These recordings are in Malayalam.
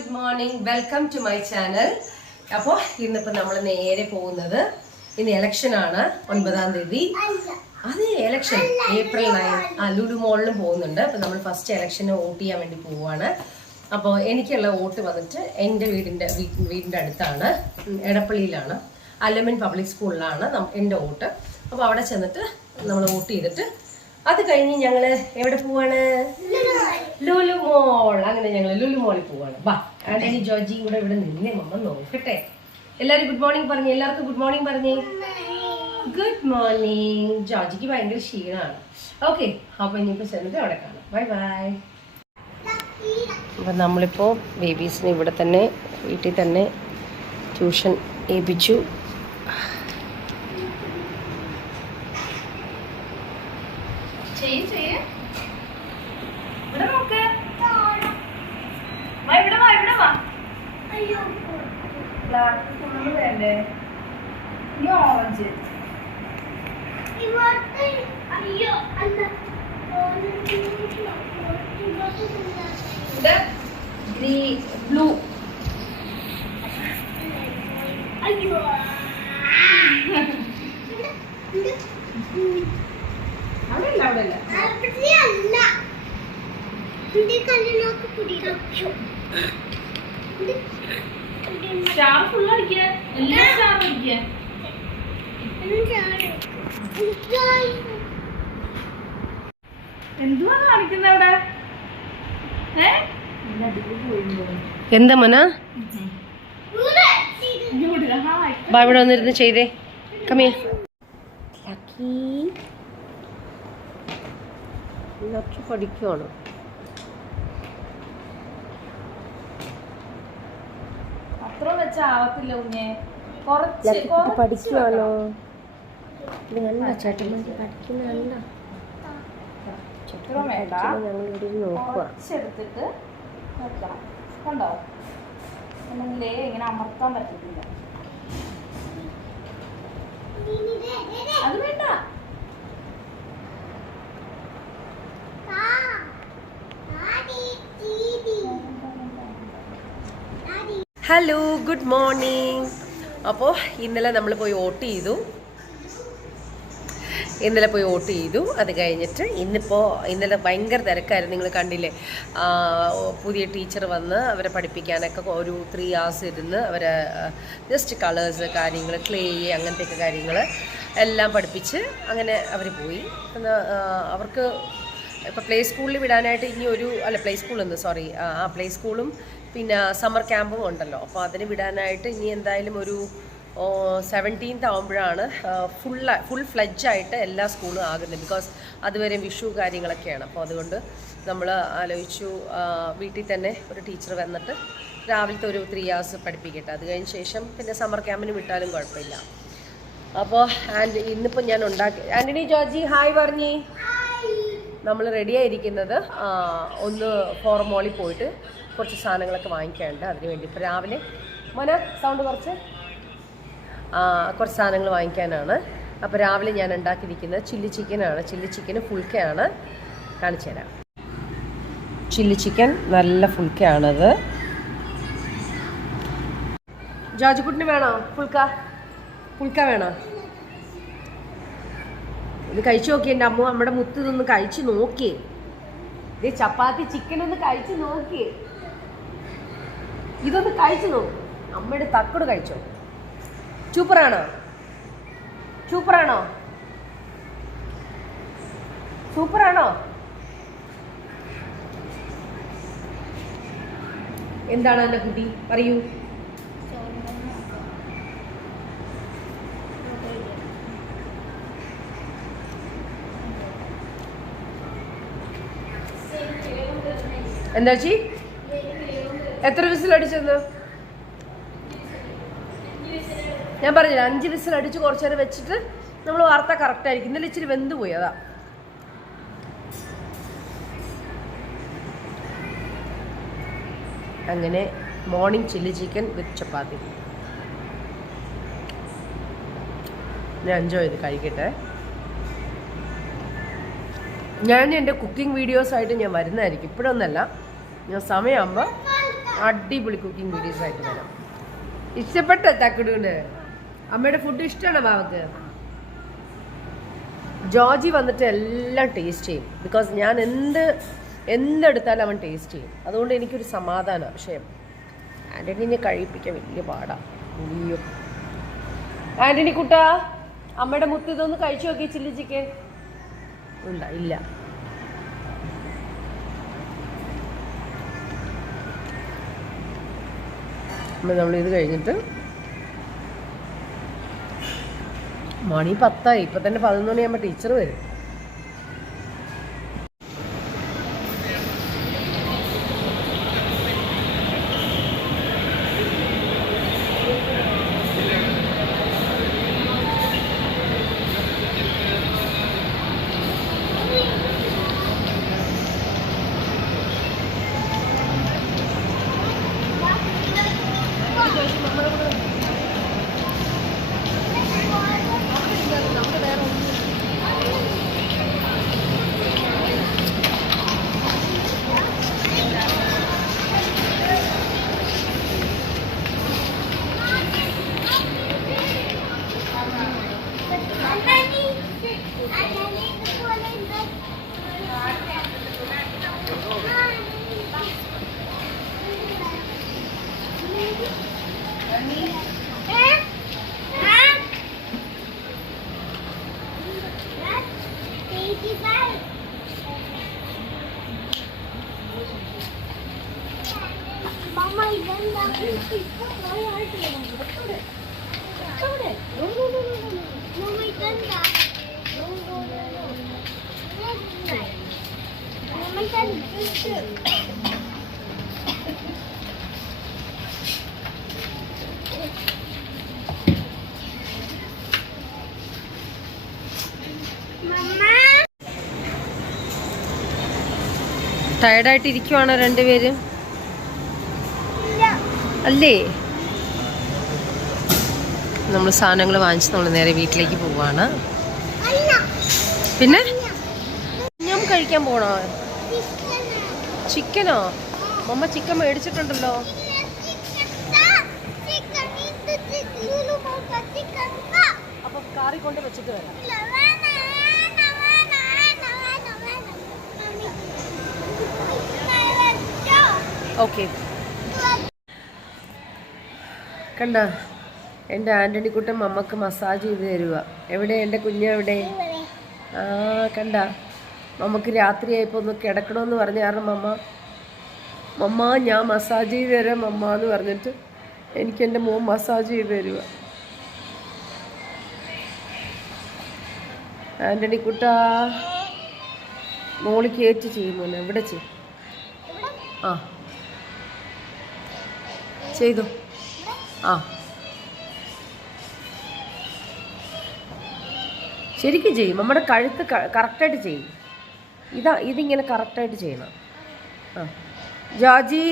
Good morning, welcome to my channel. അപ്പോൾ ഇന്നിപ്പോൾ നമ്മൾ നേരെ പോകുന്നത്, ഇന്ന് ഇലക്ഷനാണ് 9-ാം തീയതി. അത് ഇലക്ഷൻ April 9 ലുലു മോളിലും പോകുന്നുണ്ട്. അപ്പോൾ നമ്മൾ ഫസ്റ്റ് ഇലക്ഷന് വോട്ട് ചെയ്യാൻ വേണ്ടി പോവുകയാണ്. അപ്പോൾ എനിക്കുള്ള വോട്ട് വന്നിട്ട് എൻ്റെ വീടിൻ്റെ അടുത്താണ്, എടപ്പള്ളിയിലാണ്, അലമിൻ പബ്ലിക് സ്കൂളിലാണ് എൻ്റെ വോട്ട്. അപ്പോൾ അവിടെ ചെന്നിട്ട് നമ്മൾ വോട്ട് ചെയ്തിട്ട് അത് കഴിഞ്ഞ് ഞങ്ങൾ എവിടെ പോവാണ്? ലുലു മോൾ. അങ്ങനെ ഞങ്ങൾ ലുലു മോളിൽ പോവാണ്. ബാ, ആന്റണി ജോർജിയും കൂടെ ഇവിടെ നിന്നേ മമ്മ നോക്കട്ടെ. എല്ലാവരും ഗുഡ് മോർണിംഗ് പറഞ്ഞേ, എല്ലാവർക്കും ഗുഡ് മോർണിംഗ് പറഞ്ഞേ. Good morning. ജോർജിക്ക് ഭയങ്കര ക്ഷീണമാണ്. ഓക്കെ, അപ്പൊ ഇനിയിപ്പോ ചെന്നിട്ട് അവിടെ കാണാം. Bye bye. അപ്പം നമ്മളിപ്പോൾ ബേബീസിനെ ഇവിടെ തന്നെ വീട്ടിൽ തന്നെ ട്യൂഷൻ ഏൽപ്പിച്ചു. ബ്ലൂ. സ്റ്റാർ ഫുൾ അടിക്കുക, എല്ലാ സ്റ്റാർ അടിക്കുക. എന്തുവാ കാണിക്കുന്ന അവിടെ? എന്താ മന? ഇവിടെ വന്നിരുന്ന് ചെയ്തേ. കമ്മിയ ലക്കി പഠിക്കുവാണോ? അത്ര വെച്ചാവത്തില്ല കുഞ്ഞെ, പഠിക്കുവാണോ? നല്ല ചേട്ടന്മാര് പഠിക്കുന്നല്ല. ഞങ്ങളിവിടെ നോക്കുക. കണ്ടോ, അല്ലെങ്കിലേ ഇങ്ങനെ അമർത്താൻ പറ്റത്തില്ല. അത് വേണ്ട. Hello, good morning. അപ്പോൾ ഇന്നലെ നമ്മൾ പോയി വോട്ട് ചെയ്തു. അത് കഴിഞ്ഞിട്ട് ഇന്നലെ ഭയങ്കര തിരക്കായിരുന്നു. നിങ്ങൾ കണ്ടില്ലേ, പുതിയ ടീച്ചർ വന്ന് അവരെ പഠിപ്പിക്കാനൊക്കെ ഒരു 3 hours ഇരുന്ന് അവരെ ജസ്റ്റ് കളേഴ്സ് കാര്യങ്ങൾ, ക്ലേ അങ്ങനത്തെയൊക്കെ കാര്യങ്ങൾ എല്ലാം പഠിപ്പിച്ച് അങ്ങനെ അവർ പോയി. അവർക്ക് ഇപ്പോൾ പ്ലേ സ്കൂളിൽ വിടാനായിട്ട് ഇനി പ്ലേ സ്കൂളും പിന്നെ സമ്മർ ക്യാമ്പും ഉണ്ടല്ലോ. അപ്പോൾ അതിന് വിടാനായിട്ട് ഇനി എന്തായാലും ഒരു 17th ആകുമ്പോഴാണ് ഫുൾ ഫ്ലെഡ്ജായിട്ട് എല്ലാ സ്കൂളും ആകുന്നത്. ബിക്കോസ് അതുവരെ വിഷു കാര്യങ്ങളൊക്കെയാണ്. അപ്പോൾ അതുകൊണ്ട് നമ്മൾ ആലോചിച്ചു വീട്ടിൽ തന്നെ ഒരു ടീച്ചർ വന്നിട്ട് രാവിലത്തെ ഒരു 3 hours പഠിപ്പിക്കട്ടെ. അത് കഴിഞ്ഞ ശേഷം പിന്നെ സമ്മർ ക്യാമ്പിന് വിട്ടാലും കുഴപ്പമില്ല. അപ്പോൾ ഇന്നിപ്പോൾ ഞാൻ ആൻ്റണി ജോർജി ഹായ് പറഞ്ഞേ. നമ്മൾ റെഡിയായിരിക്കുന്നത് ഒന്ന് ഫോറം മോളിൽ പോയിട്ട് കുറച്ച് സാധനങ്ങളൊക്കെ വാങ്ങിക്കാനുണ്ട്. അതിന് വേണ്ടി ഇപ്പോൾ രാവിലെ മോനെ സൗണ്ട് കുറച്ച് സാധനങ്ങൾ വാങ്ങിക്കാനാണ്. അപ്പോൾ രാവിലെ ഞാൻ ഉണ്ടാക്കിയിരിക്കുന്നത് ചില്ലി ചിക്കനാണ്. ചില്ലി ചിക്കന് ഫുൾക്കയാണ്, കാണിച്ചു തരാം. ചില്ലി ചിക്കൻ നല്ല ഫുൾക്കയാണത്. ജോർജിക്കുട്ടിന് വേണോ ഫുൾക്ക വേണോ? ഇത് കഴിച്ചു നോക്കി. എൻ്റെ അമ്മ നമ്മുടെ മുത്ത് ഇതൊന്ന് കഴിച്ച് നോക്കിയേ. ഇത് ചപ്പാത്തി ചിക്കനൊന്ന് കഴിച്ച് നോക്കിയേ. ഇതൊന്ന് കഴിച്ചു നോക്കും. അമ്മയുടെ തക്കട് കഴിച്ചോ? സൂപ്പറാണോ? എന്താണ് എൻ്റെ കുട്ടി പറയൂ. എന്താ ചീ? എത്ര വിസിൽ അടിച്ചെന്ന് ഞാൻ പറഞ്ഞില്ല. 5 വിസിൽ അടിച്ച് കുറച്ച് നേരം വെച്ചിട്ട് നമ്മൾ വാർത്ത കറക്റ്റായിരിക്കും. ഇന്നലെ ഇച്ചിരി വെന്ത് പോയി, അതാ. അങ്ങനെ മോർണിംഗ് ചില്ലി ചിക്കൻ വിത്ത് ചപ്പാത്തി ഞാൻ എൻജോയ് ചെയ്ത് കഴിക്കട്ടെ. ഞാൻ എൻ്റെ കുക്കിംഗ് വീഡിയോസായിട്ട് ഞാൻ വരുന്നതായിരിക്കും. ഇപ്പോഴൊന്നല്ല, ഞാൻ സമയമാകുമ്പോൾ അടിപൊളി കുക്കിംഗ് വീഡിയോസ് ആയിട്ട് വരാം. ഇഷ്ടപ്പെട്ടോ തക്കുടൂന്? അമ്മയുടെ ഫുഡ് ഇഷ്ടമാണോ ബാവക്ക്? ജോർജി വന്നിട്ട് എല്ലാം ടേസ്റ്റ് ചെയ്യും. ബിക്കോസ് ഞാൻ എന്തെടുത്താലും അവൻ ടേസ്റ്റ് ചെയ്യും. അതുകൊണ്ട് എനിക്കൊരു സമാധാനമാണ്. പക്ഷേ ആൻ്റണീനെ കഴിപ്പിക്കാൻ വലിയ പാടാണ്. അയ്യോ ആൻ്റണി കുട്ടാ, അമ്മയുടെ മുത്ത് ഇതൊന്ന് കഴിച്ചു നോക്കി. ചില്ലി ചിക്കൻ ഇല്ല. നമ്മളിത് കഴിഞ്ഞിട്ട് മണി 10 ഇപ്പം തന്നെ 11 മണിയാകുമ്പോൾ ടീച്ചർ വരും. ടയർഡായിട്ടിരിക്കുവാണോ രണ്ടുപേരും? അല്ലേ? നമ്മൾ സാധനങ്ങൾ വാങ്ങിച്ച് നമ്മൾ നേരെ വീട്ടിലേക്ക് പോവാണ്. പിന്നെ ഞാൻ കഴിക്കാൻ പോണോ? ചിക്കനോ? മമ്മ ചിക്കൻ മേടിച്ചിട്ടുണ്ടല്ലോ. അപ്പൊ കാറി കൊണ്ട് വെച്ചിട്ട് വരാം. ഓക്കെ. കണ്ട എൻ്റെ ആൻ്റണി കുട്ടൻ മമ്മക്ക് മസാജ് ചെയ്ത് തരുക. എവിടെ എൻ്റെ കുഞ്ഞെവിടെ? ആ കണ്ട, മമ്മക്ക് രാത്രിയായപ്പോൾ ഒന്ന് കിടക്കണമെന്ന് പറഞ്ഞ കാരണം മമ്മ ഞാൻ മസാജ് ചെയ്ത് തരാം മമ്മ എന്ന് പറഞ്ഞിട്ട് എനിക്ക് എൻ്റെ മോൻ മസാജ് ചെയ്ത് തരുക. ആൻ്റണി കുട്ടാ, മോളി കയറ്റി ചെയ്യുമോനെ? എവിടെ ചെയ്യും? ആ ചെയ്തു. ആ ശരിക്കും ചെയ്യും. നമ്മുടെ കഴുത്ത് കറക്റ്റായിട്ട് ചെയ്യും. ഇതിങ്ങനെ കറക്റ്റായിട്ട് ചെയ്യണം. ആ ജോജി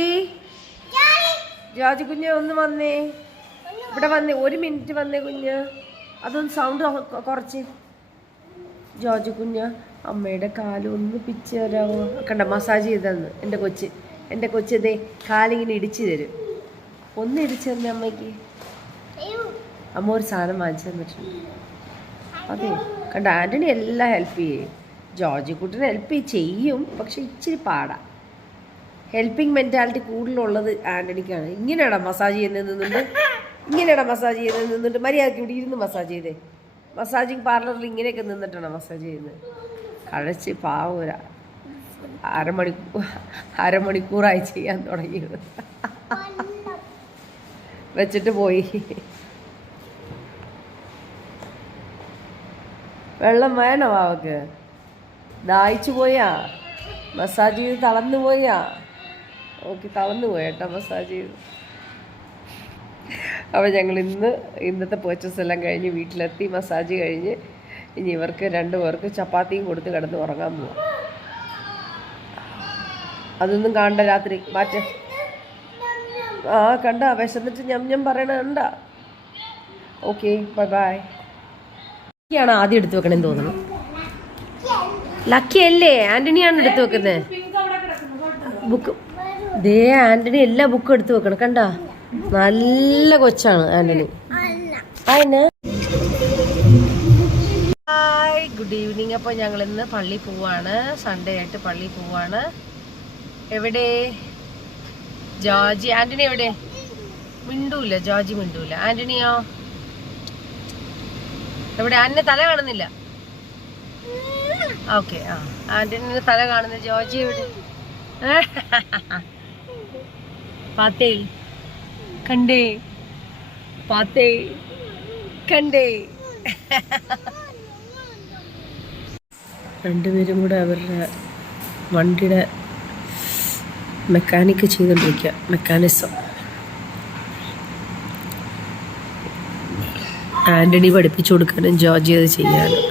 കുഞ്ഞ് ഒന്ന് വന്നേ, ഇവിടെ വന്നേ, 1 മിനിറ്റ് വന്നേ കുഞ്ഞ്. അതൊന്ന് സൗണ്ട് കുറച്ച്. ജോജി കുഞ്ഞ് അമ്മയുടെ കാലൊന്ന് പിച്ച് തരാമോ? കണ്ട മസാജ് ചെയ്തെന്ന് എൻ്റെ കൊച്ചിതേ കാലിങ്ങനെ ഇടിച്ചു തരും. ഒന്ന് ഇടിച്ചു തന്നെ അമ്മയ്ക്ക്. അമ്മ ഒരു സാധനം വാങ്ങിച്ചു തന്നിട്ടുണ്ട്. അതെ കണ്ട, ആൻ്റണി എല്ലാം ഹെൽപ്പ് ചെയ്യും. ജോർജി കുട്ടനെ ഹെൽപ്പ് ചെയ്യും, പക്ഷെ ഇച്ചിരി പാടാ. ഹെൽപ്പിംഗ് മെൻറ്റാലിറ്റി കൂടുതലുള്ളത് ആൻ്റണിക്കാണ്. ഇങ്ങനെയാടാ മസാജ് ചെയ്യുന്നത് മര്യാദയ്ക്ക് ഇവിടെ ഇരുന്ന് മസാജ് ചെയ്തേ. മസാജിങ് പാർലറിൽ ഇങ്ങനെയൊക്കെ നിന്നിട്ടാണ് മസാജ് ചെയ്യുന്നത്. കഴിച്ച് പാവൂര അരമണിക്കൂറായി ചെയ്യാൻ തുടങ്ങിയത്. വെച്ചിട്ട് പോയി. വെള്ളം വേണോ അവക്ക്? ദാഹിച്ചു പോയാ? മസാജ് ചെയ്ത് തളർന്നു പോയാ? ഓക്കെ, തളർന്നു പോയേട്ടാ മസാജ് ചെയ്ത്. അപ്പോൾ ഞങ്ങൾ ഇന്നത്തെ പർച്ചേസ് എല്ലാം കഴിഞ്ഞ് വീട്ടിലെത്തി. മസാജ് കഴിഞ്ഞ് ഇനി ഇവർക്ക് 2 പേർക്ക് ചപ്പാത്തിയും കൊടുത്ത് കിടന്ന് ഉറങ്ങാൻ പോവാം. അതൊന്നും കാണണ്ട രാത്രി മാറ്റേ. ആ കണ്ട, വിശന്നിട്ട് ഞം പറയണ കണ്ട. Okay, bye bye. ലക്കിയാണ് ആദ്യം എടുത്തു വെക്കണമെന്ന് തോന്നുന്നു. ലക്കി അല്ലേ? ആൻ്റണിയാണ് എടുത്തു വെക്കുന്നത്. ബുക്ക് ദേ ആന്റണി എല്ലാ ബുക്കും എടുത്തു വെക്കണം, കണ്ട നല്ല കൊച്ചാണ് ആന്റണി. അതിന് ഹായ്, ഗുഡ് ഈവനിങ്. അപ്പോൾ ഞങ്ങൾ ഇന്ന് പള്ളി പോവാണ്, സൺഡേ ആയിട്ട് പള്ളി പോവാണ്. എവിടെ ജോർജി? ആന്റണി എവിടെ? മിണ്ടൂല, ജോർജി മിണ്ടൂല. ആന്റണിയോ എവിടെ? ആന്റണി തല കാണുന്നില്ല. ഓക്കെ, ആ ആന്റണിന് തല കാണുന്നില്ല. ജോർജി എവിടെ? പാത്തേ കണ്ടേ, പാത്തേ കണ്ടേ. രണ്ടുപേരും കൂടെ അവരുടെ വണ്ടിയുടെ മെക്കാനിക്ക് ചെയ്തുകൊണ്ടിരിക്കുക, മെക്കാനിസം. ആന്റണി പഠിപ്പിച്ചു കൊടുക്കാനും ജോർജി അത് ചെയ്യാനും.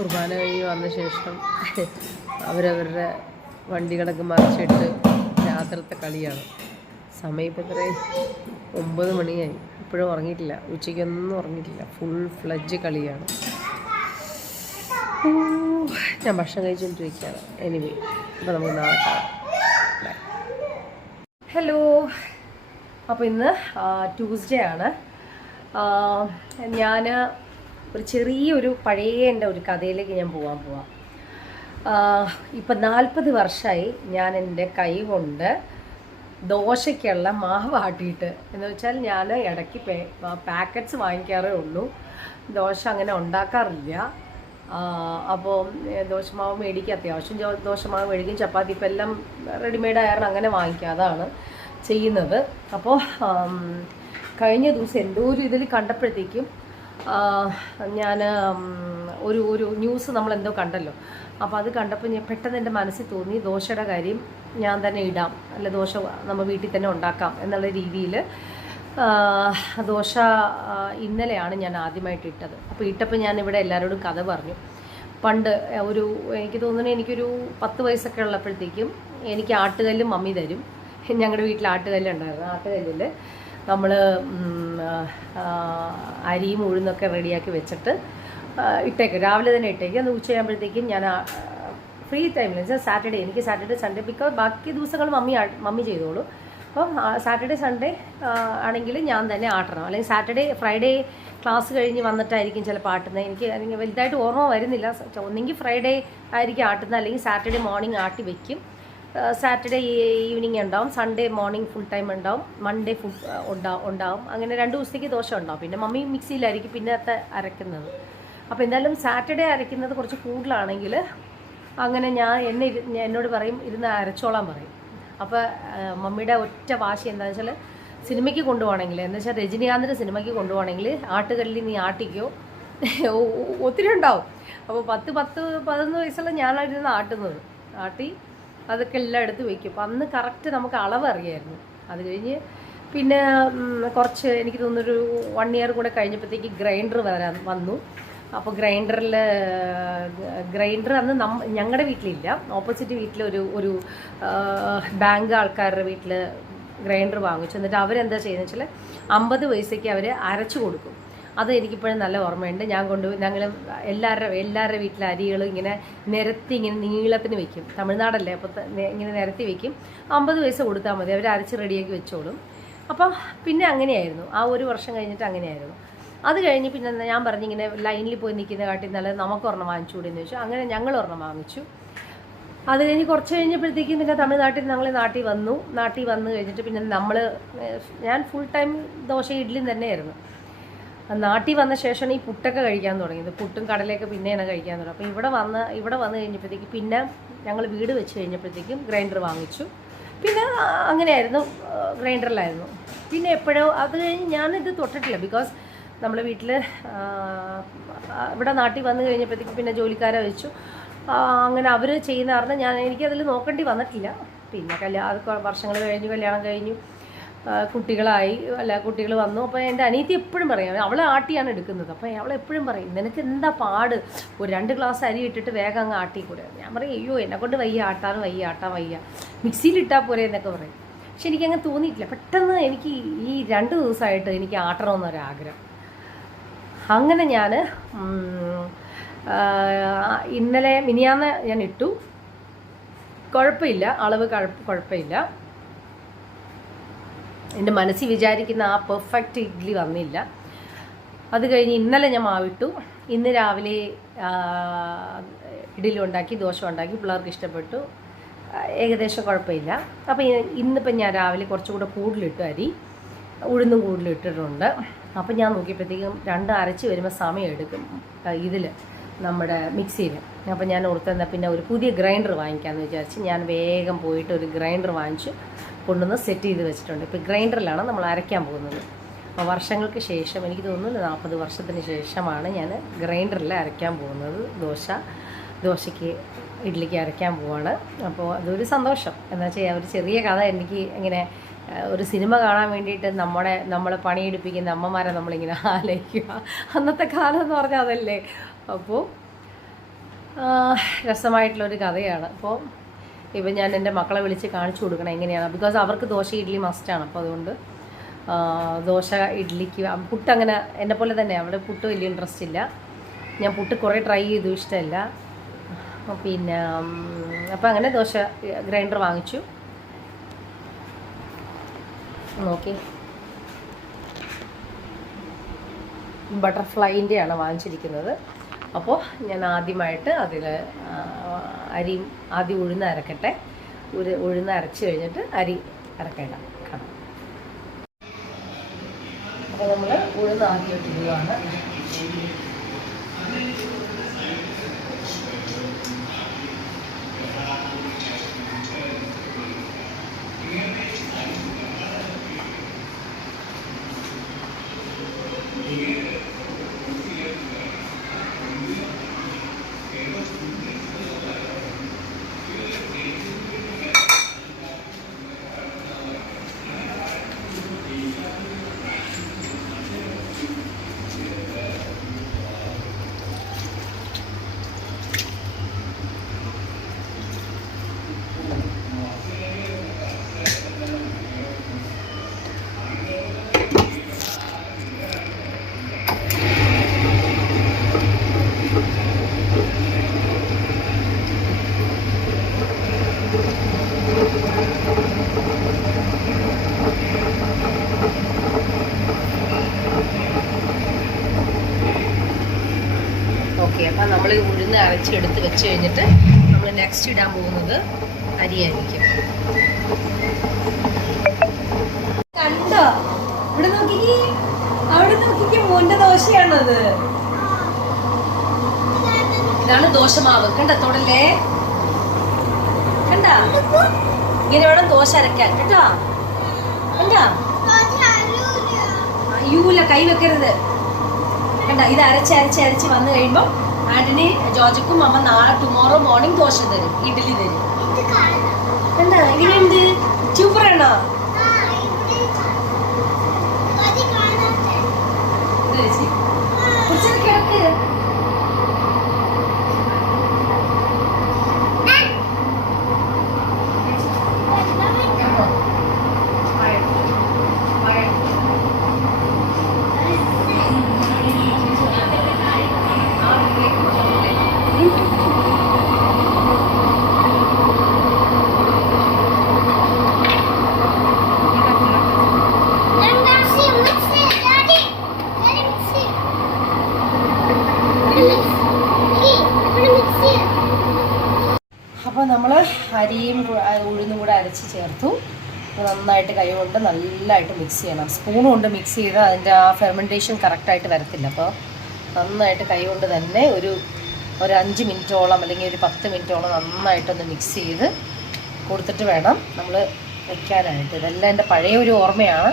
കുർബാന കഴിഞ്ഞ് വന്ന ശേഷം അവരവരുടെ വണ്ടികളൊക്കെ മറിച്ചിട്ട് രാത്രിത്തെ കളിയാണ്. സമയം ഇപ്പം ഇത്രയും 9 മണിയായി, ഇപ്പോഴും ഉറങ്ങിയിട്ടില്ല, ഉച്ചയ്ക്കൊന്നും ഉറങ്ങിയിട്ടില്ല. ഫുൾ ഫ്ലഡ്ജ് കളിയാണ്. ഞാൻ ഭക്ഷണം കഴിച്ചുകൊണ്ടിരിക്കുകയാണ്. എനിവേ, അപ്പോൾ നമുക്ക് നാളെ കാണാം. ഹലോ, അപ്പോൾ ഇന്ന് ട്യൂസ്ഡേ ആണ്. ഞാൻ ഒരു ചെറിയൊരു പഴയ എൻ്റെ ഒരു കഥയിലേക്ക് ഞാൻ പോവാം. ഇപ്പം 40 വർഷമായി ഞാൻ എൻ്റെ കൈ കൊണ്ട് ദോശയ്ക്കുള്ള മാവ് ആട്ടിയിട്ട്. എന്ന് വെച്ചാൽ ഞാൻ ഇടയ്ക്ക് പാക്കറ്റ്സ് വാങ്ങിക്കാറേ ഉള്ളൂ, ദോശ അങ്ങനെ ഉണ്ടാക്കാറില്ല. അപ്പോൾ ദോശമാവ് മേടിക്കുക, അത്യാവശ്യം ദോശമാവ് മേടിക്കും. ചപ്പാത്തി ഇപ്പം എല്ലാം റെഡിമെയ്ഡ് ആയാലും അങ്ങനെ വാങ്ങിക്കുക, അതാണ് ചെയ്യുന്നത്. അപ്പോൾ കഴിഞ്ഞ ദിവസം എന്തോ ഒരു ഇതിൽ കണ്ടപ്പോഴത്തേക്കും ഞാൻ ഒരു ന്യൂസ് നമ്മളെന്തോ കണ്ടല്ലോ. അപ്പോൾ അത് കണ്ടപ്പോൾ ഞാൻ പെട്ടെന്ന് എൻ്റെ മനസ്സിൽ തോന്നി, ദോശയുടെ കാര്യം ഞാൻ തന്നെ ഇടാം, അല്ല ദോശ നമ്മൾ വീട്ടിൽ തന്നെ ഉണ്ടാക്കാം എന്നുള്ള രീതിയിൽ ദോശ ഇന്നലെയാണ് ഞാൻ ആദ്യമായിട്ട് ഇട്ടത്. അപ്പോൾ ഇട്ടപ്പോൾ ഞാൻ ഇവിടെ എല്ലാവരോടും കഥ പറഞ്ഞു. പണ്ട് എനിക്ക് തോന്നുന്നു എനിക്കൊരു 10 വയസ്സൊക്കെ ഉള്ളപ്പോഴത്തേക്കും എനിക്ക് ആട്ടുകല്ലും മമ്മി തരും. ഞങ്ങളുടെ വീട്ടിൽ ആട്ടുകല്ലുണ്ടായിരുന്നു. ആട്ടുകല്ലിൽ നമ്മൾ അരിയും ഉഴുന്നൊക്കെ റെഡിയാക്കി വെച്ചിട്ട് ഇട്ടേക്കും, രാവിലെ തന്നെ ഇട്ടേക്കും. അന്ന് ഉച്ചയാകുമ്പോഴത്തേക്കും ഞാൻ ഫ്രീ ടൈമിൽ വെച്ചാൽ സാറ്റർഡേ, എനിക്ക് സാറ്റർഡേ സൺഡേ ബിക്കോസ് ബാക്കി ദിവസങ്ങൾ മമ്മി ചെയ്തോളൂ. അപ്പം സാറ്റർഡേ സൺഡേ ആണെങ്കിൽ ഞാൻ തന്നെ ആട്ടണം, അല്ലെങ്കിൽ സാറ്റർഡേ ഫ്രൈഡേ ക്ലാസ് കഴിഞ്ഞ് വന്നിട്ടായിരിക്കും ചിലപ്പോൾ ആട്ടുന്നത്. എനിക്ക് വലുതായിട്ട് ഓർമ്മ വരുന്നില്ല. ഒന്നെങ്കിൽ ഫ്രൈഡേ ആയിരിക്കും ആട്ടുന്നത്, അല്ലെങ്കിൽ സാറ്റർഡേ മോർണിംഗ് ആട്ടി വെക്കും. സാറ്റർഡേ ഈവനിങ് ഉണ്ടാവും, സൺഡേ മോർണിംഗ് ഫുൾ ടൈം ഉണ്ടാവും, മൺഡേ ഉണ്ടാവും. അങ്ങനെ 2 ദിവസത്തേക്ക് ദോശ ഉണ്ടാവും. പിന്നെ മമ്മി മിക്സിയിലായിരിക്കും പിന്നത്തെ അരക്കുന്നത്. അപ്പോൾ എന്തായാലും സാറ്റർഡേ അരയ്ക്കുന്നത് കുറച്ച് കൂടുതലാണെങ്കിൽ അങ്ങനെ എന്നോട് പറയും ഇരുന്ന് അരച്ചോളാൻ പറയും. അപ്പോൾ മമ്മിയുടെ ഒറ്റ വാശി എന്താണെന്ന് വെച്ചാൽ സിനിമയ്ക്ക് കൊണ്ടുപോകണമെങ്കിൽ, എന്ന് വെച്ചാൽ രജനീകാന്തിൻ്റെ സിനിമയ്ക്ക് കൊണ്ടുപോകണമെങ്കിൽ ആട്ടുകല്ലിൽ നീ ആട്ടിക്കോ, ഒത്തിരി ഉണ്ടാവും. അപ്പോൾ 10-11 വയസ്സുള്ള ഞാനായിരുന്നു ആട്ടി അതൊക്കെ എല്ലാം എടുത്ത് വയ്ക്കും. അപ്പോൾ അന്ന് കറക്റ്റ് നമുക്ക് അളവ് അറിയായിരുന്നു. അത് കഴിഞ്ഞ് പിന്നെ കുറച്ച് എനിക്ക് തോന്നുന്നൊരു 1 ഇയർ കൂടെ കഴിഞ്ഞപ്പോഴത്തേക്ക് ഗ്രൈൻഡർ വന്നു. അപ്പോൾ ഗ്രൈൻഡർ അന്ന് ഞങ്ങളുടെ വീട്ടിലില്ല, ഓപ്പോസിറ്റ് വീട്ടിൽ ഒരു ബാങ്ക് ആൾക്കാരുടെ വീട്ടിൽ ഗ്രൈൻഡർ വാങ്ങിച്ചു. എന്നിട്ട് അവരെന്താ ചെയ്യുന്നത് വെച്ചാൽ 50 പൈസയ്ക്ക് അവർ അരച്ചു കൊടുക്കും. അത് എനിക്കിപ്പോഴും നല്ല ഓർമ്മയുണ്ട്. ഞങ്ങൾ എല്ലാവരുടെ വീട്ടിലെ അരികൾ ഇങ്ങനെ നിരത്തി ഇങ്ങനെ നീളത്തിന് വെക്കും. തമിഴ്നാടല്ലേ, അപ്പോൾ ഇങ്ങനെ നിരത്തി വെക്കും. 50 പൈസ കൊടുത്താൽ മതി, അവർ അരച്ച് റെഡിയാക്കി വെച്ചോളും. അപ്പം പിന്നെ അങ്ങനെയായിരുന്നു. ആ 1 വർഷം കഴിഞ്ഞിട്ട് അങ്ങനെയായിരുന്നു. അത് കഴിഞ്ഞ് പിന്നെ ഞാൻ പറഞ്ഞിങ്ങനെ ലൈനിൽ പോയി നിൽക്കുന്ന കാട്ടിൽ നല്ല നമുക്ക് ഒരെണ്ണം വാങ്ങിച്ചുകൂടെയെന്ന് ചോദിച്ചു. അങ്ങനെ ഞങ്ങൾ ഒരെണ്ണം വാങ്ങിച്ചു. അത് കഴിഞ്ഞ് കുറച്ച് കഴിഞ്ഞപ്പോഴത്തേക്കും പിന്നെ തമിഴ്നാട്ടിൽ ഞങ്ങൾ നാട്ടിൽ വന്നു കഴിഞ്ഞിട്ട് പിന്നെ ഞാൻ ഫുൾ ടൈം ദോശ ഇഡ്ഡലിയും തന്നെയായിരുന്നു. നാട്ടിൽ വന്ന ശേഷമാണ് ഈ പുട്ടൊക്കെ കഴിക്കാൻ തുടങ്ങിയത്. പുട്ടും കടലയൊക്കെ പിന്നെയാണ് കഴിക്കാൻ തുടങ്ങി. അപ്പോൾ ഇവിടെ വന്ന് കഴിഞ്ഞപ്പോഴത്തേക്കും പിന്നെ ഞങ്ങൾ വീട് വെച്ച് കഴിഞ്ഞപ്പോഴത്തേക്കും ഗ്രൈൻഡർ വാങ്ങിച്ചു. പിന്നെ അങ്ങനെയായിരുന്നു, ഗ്രൈൻഡറിലായിരുന്നു. പിന്നെ എപ്പോഴോ അത് കഴിഞ്ഞ് ഞാനിത് തൊട്ടിട്ടില്ല. ബിക്കോസ് നമ്മുടെ വീട്ടിൽ ഇവിടെ നാട്ടിൽ വന്നു കഴിഞ്ഞപ്പോഴത്തേക്കും പിന്നെ ജോലിക്കാരെ വെച്ചു. അങ്ങനെ അവർ ചെയ്യുന്ന കാരണം എനിക്കതിൽ നോക്കേണ്ടി വന്നിട്ടില്ല. പിന്നെ വർഷങ്ങൾ കഴിഞ്ഞു, കല്യാണം കഴിഞ്ഞു, കുട്ടികൾ വന്നു. അപ്പോൾ എൻ്റെ അനിയത്തി എപ്പോഴും പറയും, അവളെ ആട്ടിയാണ് എടുക്കുന്നത്. അപ്പോൾ അവളെപ്പോഴും പറയും, നിനക്ക് എന്താ പാട്, ഒരു 2 ഗ്ലാസ് അരി ഇട്ടിട്ട് വേഗം അങ്ങ് ആട്ടിക്കൂടെ. ഞാൻ പറയും, അയ്യോ എന്നെക്കൊണ്ട് ആട്ടാൻ വയ്യ, മിക്സിയിലിട്ടാൽ പോരെ എന്നൊക്കെ പറയും. പക്ഷെ എനിക്കങ്ങനെ തോന്നിയിട്ടില്ല. പെട്ടെന്ന് എനിക്ക് ഈ 2 ദിവസമായിട്ട് എനിക്ക് ആട്ടണമെന്നൊരാഗ്രഹം. അങ്ങനെ ഞാൻ ഇന്നലെ മിനിയാന്ന് ഞാൻ ഇട്ടു. കുഴപ്പമില്ല, അളവ് കുഴപ്പമില്ല. എൻ്റെ മനസ്സിൽ വിചാരിക്കുന്ന ആ പെർഫെക്റ്റ് ഇഡ്ഡലി വന്നില്ല. അത് കഴിഞ്ഞ് ഇന്നലെ ഞാൻ മാവിട്ടു. ഇന്ന് രാവിലെ ഇഡ്ഡലി ഉണ്ടാക്കി, ദോശ ഉണ്ടാക്കി, പിള്ളേർക്ക് ഇഷ്ടപ്പെട്ടു. ഏകദേശം കുഴപ്പമില്ല. അപ്പോൾ ഇന്നിപ്പം ഞാൻ രാവിലെ കുറച്ചുകൂടെ കൂടുതലിട്ടു, അരി ഉഴുന്നും കൂടുതലിട്ടിട്ടുണ്ട്. അപ്പം ഞാൻ നോക്കിയപ്പോഴത്തേക്കും 2 അരച്ച് വരുമ്പോൾ സമയമെടുക്കും ഇതിൽ നമ്മുടെ മിക്സിയിൽ. അപ്പം ഞാൻ ഓർത്തുന്ന പിന്നെ ഒരു പുതിയ ഗ്രൈൻഡർ വാങ്ങിക്കാമെന്ന് വിചാരിച്ച് ഞാൻ വേഗം പോയിട്ട് ഒരു ഗ്രൈൻഡർ വാങ്ങിച്ചു കൊണ്ടുവന്ന് സെറ്റ് ചെയ്ത് വെച്ചിട്ടുണ്ട്. ഇപ്പോൾ ഗ്രൈൻഡറിലാണ് നമ്മൾ അരയ്ക്കാൻ പോകുന്നത്. അപ്പോൾ വർഷങ്ങൾക്ക് ശേഷം, എനിക്ക് തോന്നുന്നു 40 വർഷത്തിന് ശേഷമാണ് ഞാൻ ഗ്രൈൻഡറിൽ അരയ്ക്കാൻ പോകുന്നത്. ദോശയ്ക്ക് ഇഡ്ഡലിക്ക് അരയ്ക്കാൻ പോവാണ്. അപ്പോൾ അതൊരു സന്തോഷം. എന്താ വെച്ചാൽ ഒരു ചെറിയ കഥ എനിക്ക് ഇങ്ങനെ ഒരു സിനിമ കാണാൻ വേണ്ടിയിട്ട് നമ്മളെ പണിയെടുപ്പിക്കുന്ന അമ്മമാരെ നമ്മളിങ്ങനെ ആലോചിക്കുക. അന്നത്തെ കാലം എന്ന് പറഞ്ഞാൽ അതല്ലേ. അപ്പോൾ രസമായിട്ടുള്ളൊരു കഥയാണ്. അപ്പോൾ ഇപ്പം ഞാൻ എൻ്റെ മക്കളെ വിളിച്ച് കാണിച്ചു കൊടുക്കണം എങ്ങനെയാണ്. ബിക്കോസ് അവർക്ക് ദോശ ഇഡ്ഡലി മസ്റ്റാണ്. അപ്പോൾ അതുകൊണ്ട് ദോശ ഇഡ്ഡലിക്ക് പുട്ടങ്ങനെ എന്നെപ്പോലെ തന്നെ അവിടെ പുട്ട് വലിയ ഇൻട്രസ്റ്റ് ഇല്ല. ഞാൻ പുട്ട് കുറേ ട്രൈ ചെയ്തു, ഇഷ്ടമല്ല. പിന്നെ അപ്പോൾ അങ്ങനെ ദോശ ഗ്രൈൻഡർ വാങ്ങിച്ചു. നോക്കി, ബട്ടർഫ്ലൈൻ്റെയാണ് വാങ്ങിച്ചിരിക്കുന്നത്. അപ്പോൾ ഞാൻ ആദ്യമായിട്ട് അതിൽ ആദ്യം ഉഴുന്ന് അരക്കട്ടെ. ഉഴുന്ന് അരച്ച് കഴിഞ്ഞിട്ട് അരി അരക്കേണ്ട കാണാം. അപ്പോൾ നമ്മൾ ഉഴുന്ന് ആദ്യമായിട്ട് ഇടുകയാണ്. അപ്പം നമ്മൾ ഉഴുന്ന് അരച്ചെടുത്ത് വെച്ച് കഴിഞ്ഞിട്ട് നമ്മൾ നെക്സ്റ്റ് ഇടാൻ പോകുന്നത് അരിയായിരിക്കും. കണ്ടോ, ഇവിടെ നോക്കിക്കേ, അവിടെ നോക്കിക്കേ, മോന്റെ ദോശയാണത്. ഇതാണ് ദോശമാവ്. കണ്ട, തൊടല്ലേ, കണ്ട, ഇങ്ങനെ വേണം ദോശ അരക്കാൻ കേട്ടോ. കണ്ട, അയ്യൂല, കൈ വെക്കരുത്. കണ്ട, ഇത് അരച്ച് വന്നു കഴിയുമ്പോൾ ആന്റണി ജോർജക്കും അമ്മ ടുമോറോ മോർണിംഗ് ദോശ തരും, ഇഡ്ഡലി തരും. കണ്ട, ഇങ്ങനെയുണ്ട്, സൂപ്പറാണോ? കിടക്ക്. അരിയും ഉഴുന്നും കൂടെ അരച്ച് ചേർത്തു. നന്നായിട്ട് കൈ കൊണ്ട് നല്ലതായിട്ട് മിക്സ് ചെയ്യണം. സ്പൂൺ കൊണ്ട് മിക്സ് ചെയ്താൽ അതിൻ്റെ ആ ഫെർമെൻറ്റേഷൻ കറക്റ്റായിട്ട് വരത്തില്ല. അപ്പോൾ നന്നായിട്ട് കൈ കൊണ്ട് തന്നെ ഒരു 5 മിനിറ്റോളം അല്ലെങ്കിൽ ഒരു 10 മിനിറ്റോളം നന്നായിട്ടൊന്ന് മിക്സ് ചെയ്ത് കൊടുത്തിട്ട് വേണം നമ്മൾ വയ്ക്കാനായിട്ട്. ഇതെല്ലാം എൻ്റെ പഴയ ഒരു ഓർമ്മയാണ്.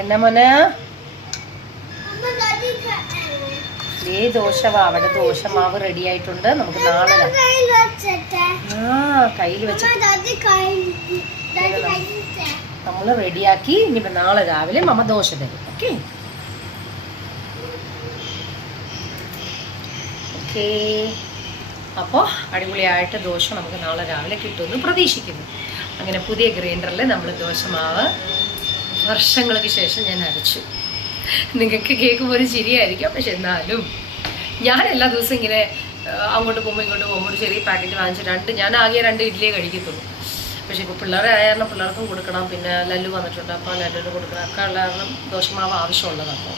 എന്നാ മോനെ ദോശമാവ്, അവിടെ ദോശമാവ് റെഡി ആയിട്ടുണ്ട്. നമുക്ക് നാളെ കയ്യിൽ വെച്ച് നമ്മൾ റെഡിയാക്കി ഇനിയിപ്പോൾ നാളെ രാവിലെ മമ്മ ദോശ തരും. Okay okay. അപ്പോൾ അടിപൊളിയായിട്ട് ദോശ നമുക്ക് നാളെ രാവിലെ കിട്ടുമെന്ന് പ്രതീക്ഷിക്കുന്നു. അങ്ങനെ പുതിയ ഗ്രൈൻഡറിൽ നമ്മൾ ദോശമാവ് വർഷങ്ങൾക്ക് ശേഷം ഞാൻ അരച്ചു. നിങ്ങൾക്ക് കേൾക്കുമ്പോൾ ഒരു ചിരിയായിരിക്കും, പക്ഷെ എന്നാലും ഞാൻ എല്ലാ ദിവസവും ഇങ്ങനെ അങ്ങോട്ട് പോകുമ്പോൾ ഇങ്ങോട്ട് പോകുമ്പോൾ ഒരു ചെറിയ പാക്കറ്റ് വാങ്ങിച്ച് ഞാൻ ആകെ 2 ഇഡ്ഡലിയെ കഴിക്കത്തുള്ളൂ. പക്ഷേ ഇപ്പോൾ പിള്ളേരെ ആയാലും പിള്ളേർക്കും കൊടുക്കണം, പിന്നെ ലല്ലു വന്നിട്ടുണ്ട്, അപ്പോൾ ലല്ലുവിന് കൊടുക്കണം, ഒക്കെ ഉള്ള കാരണം ദോശമാവ് ആവശ്യമുള്ളതാണ്. അപ്പോൾ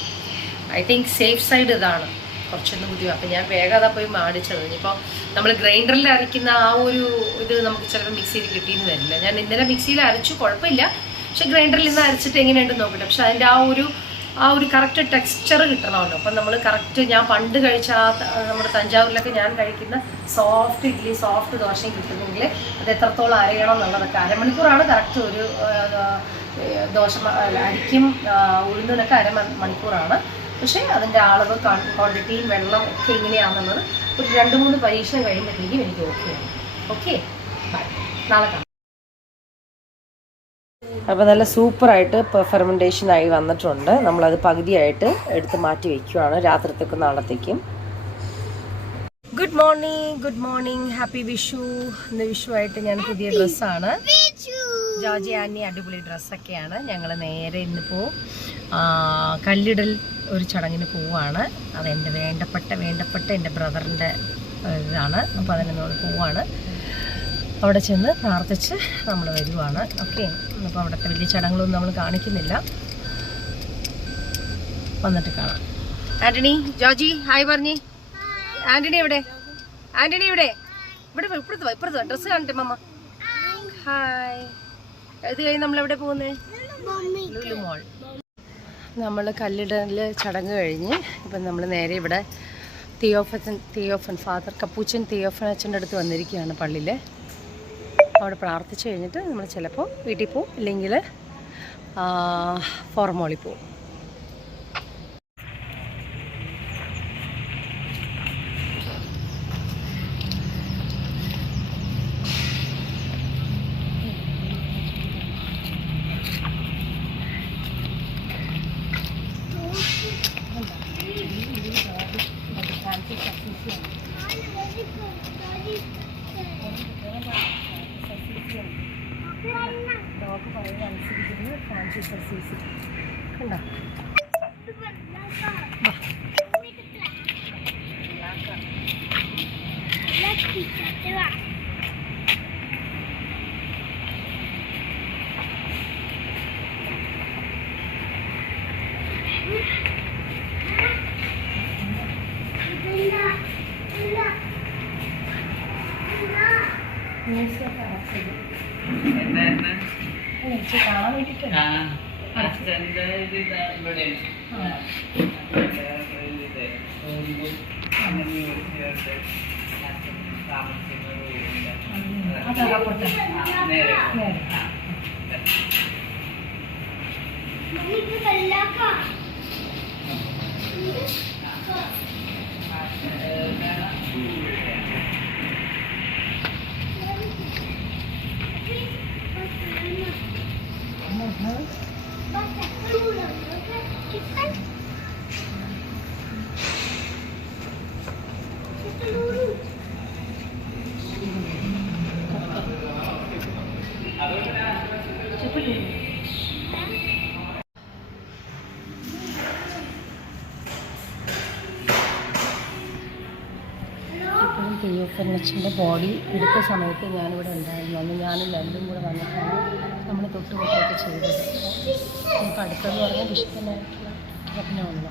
ഐ തിങ്ക് സേഫ് സൈഡ് ഇതാണ്, കുറച്ചൊന്നും ബുദ്ധിമുട്ട്. അപ്പം ഞാൻ വേഗം അതാ പോയി മേടിച്ചത്. ഇനിയിപ്പോൾ നമ്മൾ ഗ്രൈൻഡറിൽ അരയ്ക്കുന്ന ആ ഒരു ഇത് നമുക്ക് ചിലപ്പോൾ മിക്സിയിൽ കിട്ടിയെന്ന് വരില്ല. ഞാൻ ഇന്നലെ മിക്സിയിൽ അരച്ചു, കുഴപ്പമില്ല. പക്ഷെ ഗ്രൈൻഡറിൽ നിന്ന് അരച്ചിട്ട് എങ്ങനെയുണ്ടെന്ന് നോക്കട്ടെ. പക്ഷെ അതിൻ്റെ ആ ഒരു കറക്റ്റ് ടെക്സ്ചർ കിട്ടണമല്ലോ. അപ്പം നമ്മൾ കറക്റ്റ് ഞാൻ പണ്ട് കഴിച്ച നമ്മുടെ തഞ്ചാവൂരിലൊക്കെ ഞാൻ കഴിക്കുന്ന സോഫ്റ്റ് ഇഡ്ഡലി, സോഫ്റ്റ് ദോശയും കിട്ടുന്നെങ്കിൽ അത് എത്രത്തോളം അരയണം എന്നുള്ളതൊക്കെ അരമണിക്കൂറാണ് കറക്റ്റ്. ഒരു ദോശ അരിക്കും ഉഴുന്നതിനൊക്കെ അരമണിക്കൂറാണ്. പക്ഷേ അതിൻ്റെ അളവ്, ക്വാണ്ടിറ്റിയും വെള്ളം ഒക്കെ എങ്ങനെയാണെന്നുള്ളത് ഒരു 2-3 പരീക്ഷണം കഴിയുമ്പോഴത്തേക്കും എനിക്ക് ഓക്കെയാണ്. ഓക്കെ, നാളെ കാണാം. അപ്പോൾ നല്ല സൂപ്പറായിട്ട് ഫെർമെൻറ്റേഷനായി വന്നിട്ടുണ്ട്. നമ്മളത് പകുതിയായിട്ട് എടുത്ത് മാറ്റി വയ്ക്കുകയാണ് രാത്രിത്തേക്കും നാളത്തേക്കും. Good morning, happy Vishu. ഇന്ന് വിഷുവായിട്ട് ഞാൻ പുതിയ ഡ്രസ്സാണ്. ജോർജി ആന്റി അടിപൊളി ഡ്രസ്സൊക്കെയാണ്. ഞങ്ങൾ നേരെ ഇന്നിപ്പോൾ കല്ലിടൽ ഒരു ചടങ്ങിന് പോവുകയാണ്. അതെൻ്റെ വേണ്ടപ്പെട്ട എൻ്റെ ബ്രദറിൻ്റെ ഇതാണ്. അപ്പോൾ അതിനോട് പോവുകയാണ്. അവിടെ ചെന്ന് പ്രാർത്ഥിച്ച് നമ്മൾ വരുവാണ്. ഓക്കെ, അപ്പോൾ അവിടുത്തെ വലിയ ചടങ്ങുകളൊന്നും നമ്മൾ കാണിക്കുന്നില്ല. വന്നിട്ട് കാണാം. ആൻ്റണി, ജോർജി ഹായ് പറഞ്ഞേ. ആൻ്റണി ഇവിടെ ഇപ്പുറത്ത് ഡ്രസ്സ് കാണട്ടെ മമ്മ. ഹായ്. ഇത് കഴിഞ്ഞ് നമ്മളെവിടെ പോകുന്നത്? ലുലു മോൾ. നമ്മൾ കല്ലിടൽ ചടങ്ങ് കഴിഞ്ഞ് ഇപ്പം നമ്മൾ നേരെ ഇവിടെ തിയോഫൻ ഫാദർ കപ്പൂച്ചൻ തിയോഫൻ അച്ഛൻ്റെ അടുത്ത് വന്നിരിക്കുകയാണ് പള്ളിയിൽ. അവിടെ പ്രാർത്ഥിച്ച് കഴിഞ്ഞിട്ട് നമ്മൾ ചിലപ്പോൾ വീട്ടിൽ പോവും, ഇല്ലെങ്കിൽ ഫോർമോളിൽ പോവും. ഡോഗ് പറയുന്നത് അനുസരിക്കുന്നത് ഫ്രാൻസിസ് അസീസി കണ്ടോ. കാണാൻ വേണ്ടിയിട്ടാണ്. തിയോഫൻ അച്ഛൻ്റെ ബോഡി എടുത്ത സമയത്ത് ഞാനിവിടെ ഉണ്ടായിരുന്നു. അന്ന് ഞാനും ലല്ലും കൂടെ വന്നിട്ടാണ് തൊട്ട് മുട്ടൊക്കെ ചെയ്തത്. ഇപ്പം അടുത്തെന്ന് പറഞ്ഞാൽ വിശുദ്ധമായിട്ടുള്ള യജ്ഞമുള്ള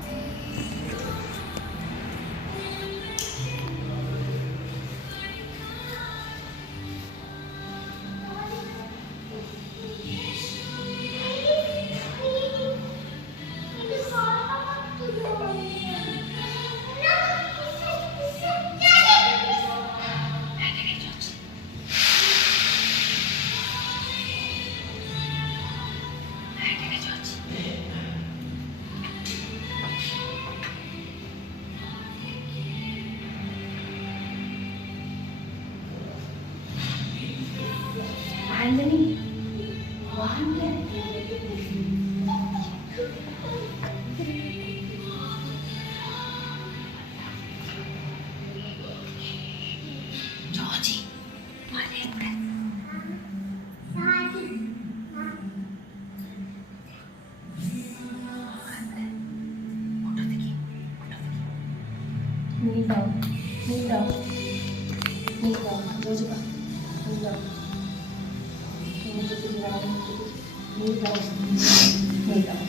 Anthony, Georgie, kneel down, kneel down, kneel down, Georgie, kneel down. Kneel down.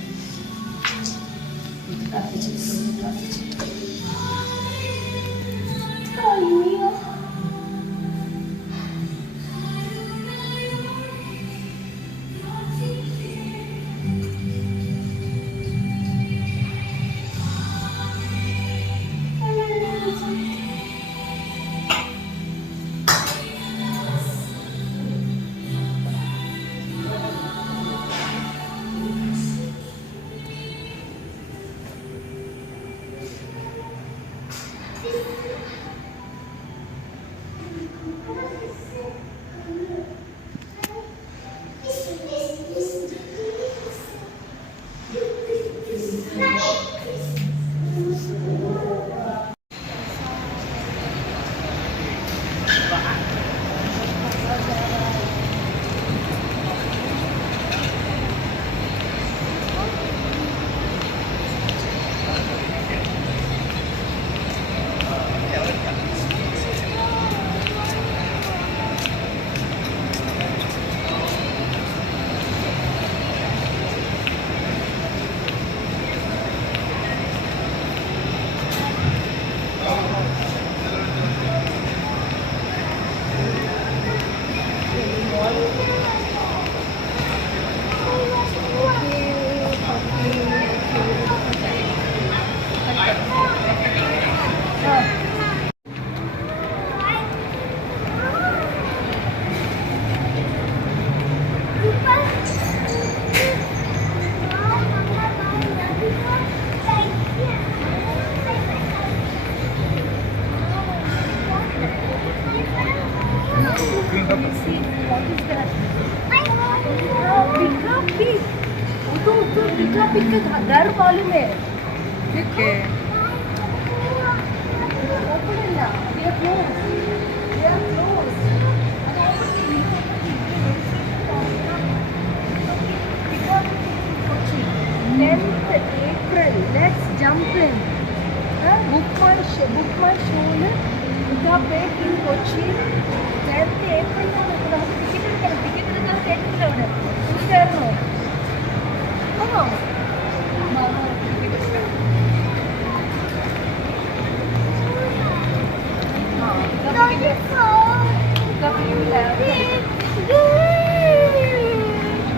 घर मालूम है April, let's jump in. Book my show. We got back in Kochi. 10th April.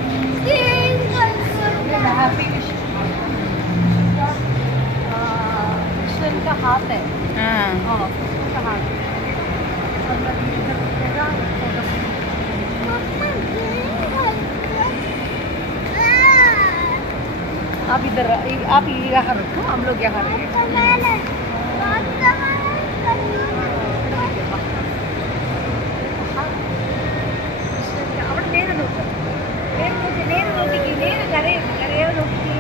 Ticket Krishna का हाथ है. कृष्ण का हाथ. आप इधर आप यहाँ रखो, हम लोग यहाँ रहेंगे. അവിടെ നേരെ നോക്ക്, നേരെ നോക്കിക്ക്, നേരെ കരയാൻ നോക്കിക്ക്.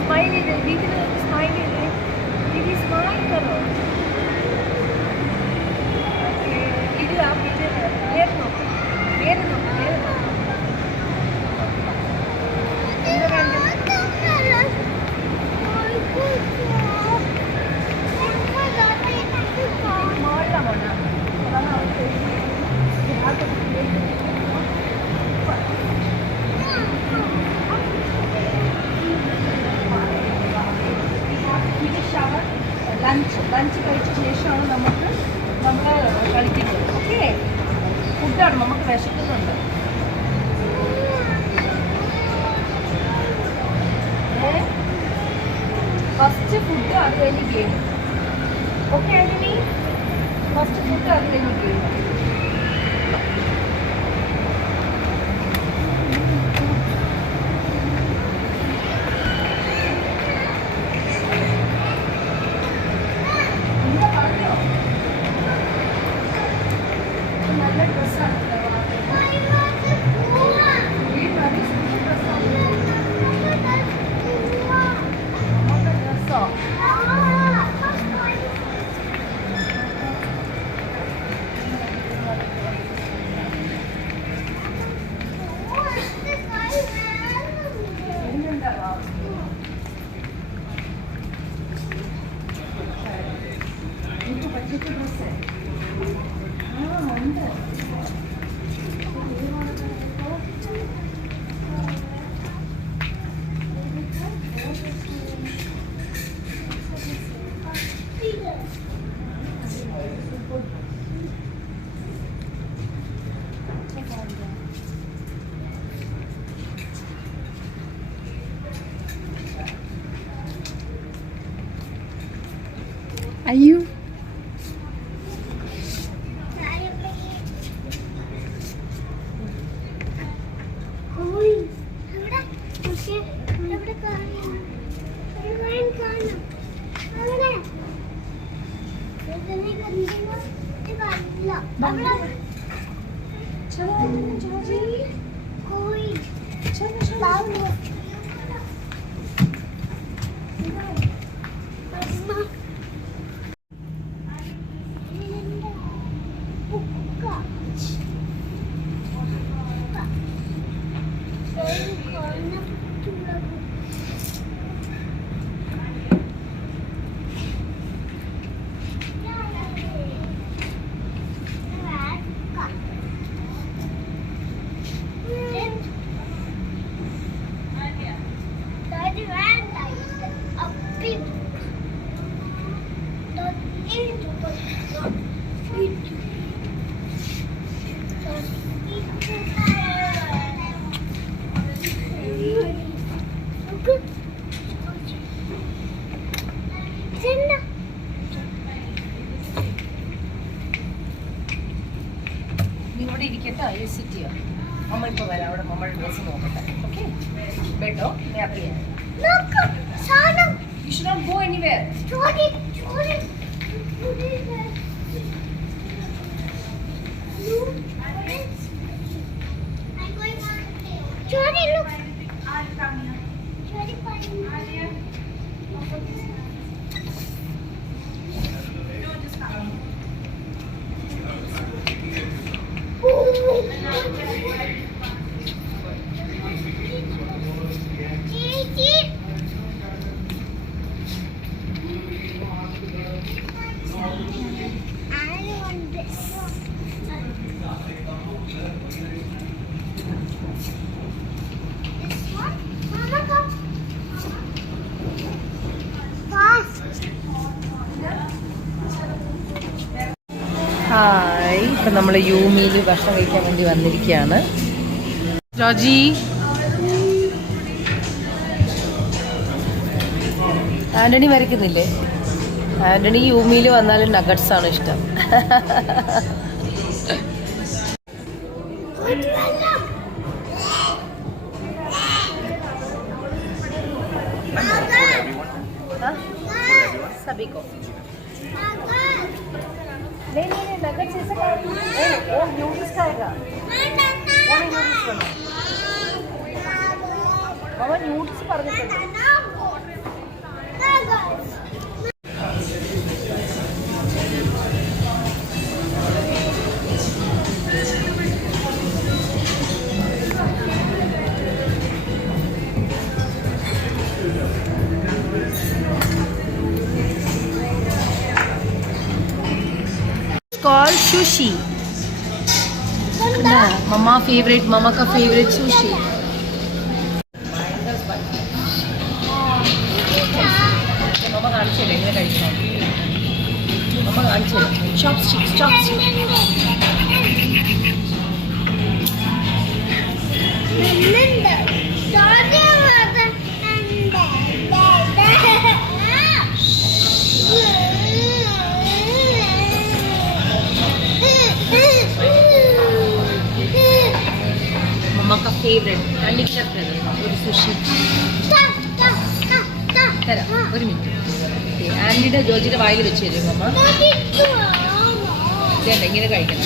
സ്മൈൽ ചെയ്ത് ദീദിന് സ്മൈൽ ചെയ്ത് ദീദി സ്മൈൽ കറോ. ഇത് ആ ഇത് നേരെ നോക്ക്, നേരെ നോക്ക്, നേരെ നോക്ക്. എന്താ വേണ്ടത്? അത് കഴിഞ്ഞ് game. Okay Antony? First food അത് കഴിഞ്ഞ് ഗെയിം. നല്ല ഡ്രസ്സാണ്. അയ്യോ ഇവിടെ ഇരിക്കട്ടെ. സിറ്റ് ചെയ്യാം. അമ്മ ഇപ്പോൾ വരാം. അവിടെ നമ്മുടെ ഡ്രസ്സ് നോക്കട്ടെ. ഓക്കെ ബെഡോ യാത്ര ചെയ്യാം. You should not go anywhere. Hi, ഇപ്പം നമ്മൾ യൂമിയിൽ ഭക്ഷണം കഴിക്കാൻ വേണ്ടി വന്നിരിക്കുകയാണ്. ജോജി ആൻ്റണി വരയ്ക്കുന്നില്ലേ? ആൻ്റണി യൂമിയിൽ വന്നാലും നഗറ്റ്സ് ആണ് ഇഷ്ടം. സബിക്കോ नहीं नगट्स ऐसा वो नूडल्स खाएगा. मामा नूडल्स പറഞ്ഞിട്ടുണ്ട്. Called sushi. Mama favorite, mama ka favorite sushi. Mama കാണിച്ചു തരാം എങ്ങനെ കഴിക്കണം. മമ്മ കാണിച്ചു തരാം. ചോപ്സ്റ്റിക്സ് ഫേവറേറ്റ് കണ്ണിക്കത്ത് ഒരു സുഷി തരാം. ഒരു മിനിറ്റ്. ആൻറ്റിയുടെ ജോജിയുടെ വായിൽ വെച്ച് തരും അമ്മ. ഇതേണ്ട ഇങ്ങനെ കഴിക്കണം.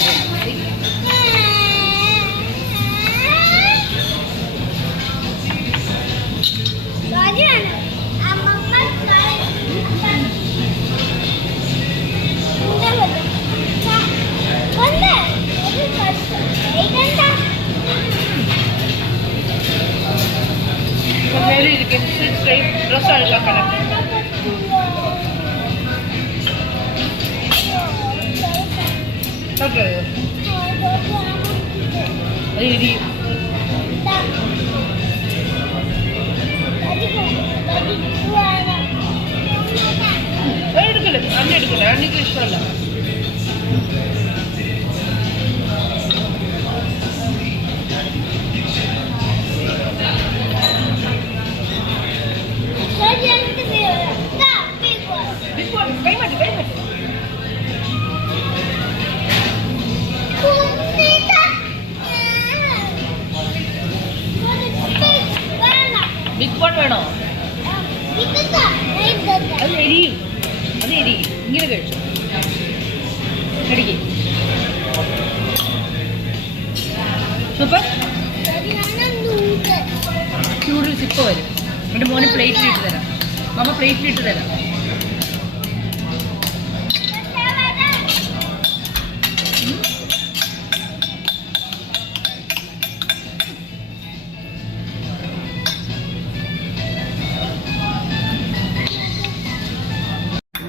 എടുക്കില്ല അന്നെ എടുക്കില്ല അന്നിക്ക് ഇഷ്ടമല്ല. ബിഗ് ബോൺ വേണോ? അത് എരിയും, അത് എരിയും. ഇങ്ങനെ കഴിച്ചു കടിക്ക്. സൂപ്പർ. നൂഡിൽസ് ഇപ്പോൾ വരും. എൻ്റെ മോന് പ്ലേറ്റിലിട്ട് തരാം. മമ്മ പ്ലേറ്റിലിട്ട് തരാം.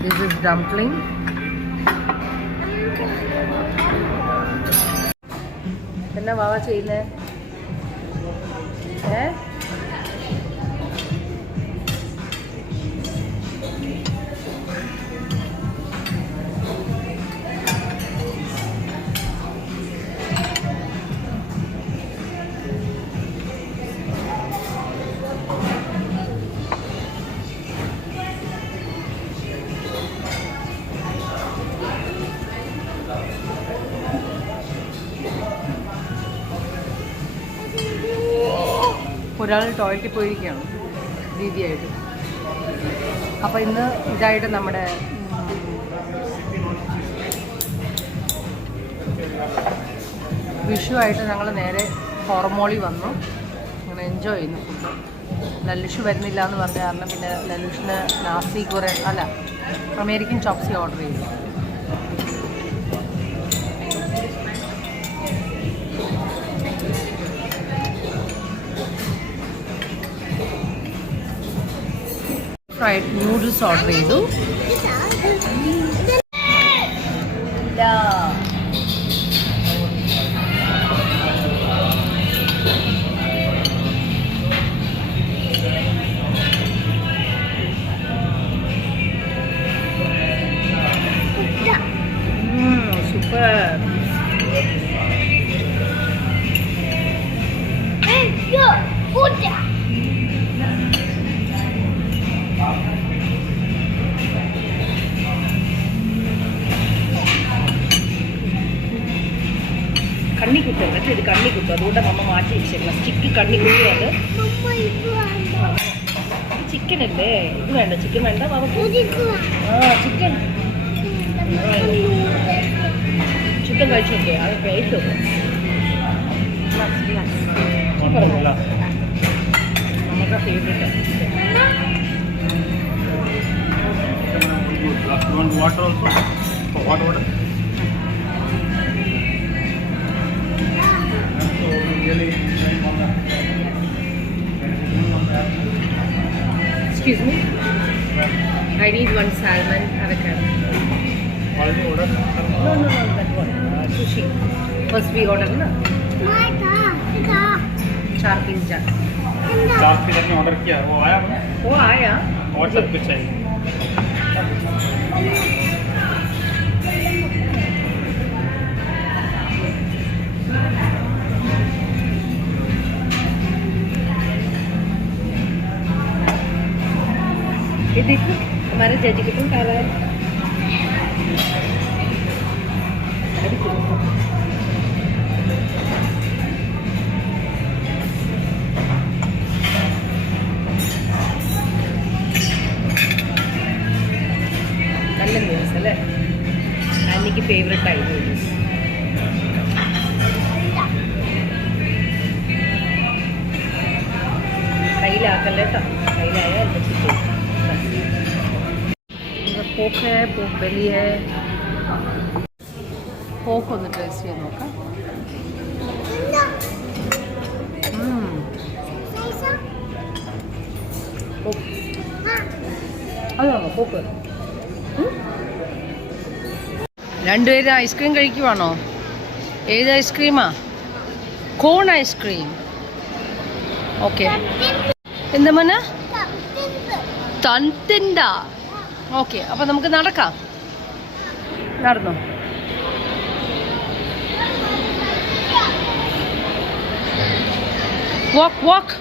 This is dumpling. എന്നാ വാവ ചെയ്യുന്നേ? ഒരാൾ ടോയ്ലറ്റിൽ പോയിരിക്കുകയാണ് ദീദിയായിട്ട്. അപ്പോൾ ഇന്ന് ഇതായിട്ട് നമ്മുടെ വിഷുവായിട്ട് ഞങ്ങൾ നേരെ ഹോർമോളി വന്നു. അങ്ങനെ എൻജോയ് ചെയ്യുന്നു ഫുഡ്. ലല്ലുഷ് വരുന്നില്ല എന്ന് പറഞ്ഞ കാരണം പിന്നെ ലല്ലുഷിന് നാസി കുറേ അല്ല അമേരിക്കൻ ചോപ്സി ഓർഡർ ചെയ്തു. ഫ്രൈഡ് നൂഡിൽസ് ഓർഡർ ചെയ്തു. സൂപ്പർ. കണ്ണി കുത്തും കേട്ടോ, ഇത് കണ്ണി കുത്തും. അതുകൊണ്ടാണ് മമ്മ മാറ്റി വെച്ചേക്കണം. സ്റ്റിക്ക് കണ്ണി കുത്തിയത്. ചിക്കൻ അല്ലേ? ഇത് വേണ്ട, ചിക്കൻ വേണ്ട. ചിക്കൻ ചിക്കൻ കഴിച്ചു നോക്കിയേ. അത് കഴിച്ചു നോക്കാം. നമ്മുടെ favourite. water also? For hot water? So really, excuse me, I need one salmon avocado. already ordered? No, that one. Sushi. First we order na. 4 piece जा. 4 piece आपने ऑर्डर किया, वो आया? वो आया. व्हाट्सएप पे चाहिए. ये देखो हमारे जज कितने खा रहा है. favorite time it is. കയ്യിലാക്കല്ലേ കേട്ടോ, കയ്യിലായാൽ പോക്ക് है, പോക്ക് ബെല്ലി है. പോക്ക് ഒന്ന് ടേസ്റ്റ് ചെയ്ത് നോക്കാം. അതാണോ പോക്ക്? രണ്ടുപേരും ഐസ്ക്രീം കഴിക്കുവാണോ? ഏത് ഐസ്ക്രീമാ? Cone ice cream. ഓക്കെ, എന്താ മോനെ? തണുത്തിണ്ട. ഓക്കെ, അപ്പം നമുക്ക് നടക്കാം. നടന്നോ? വാക്ക് വാക്ക്,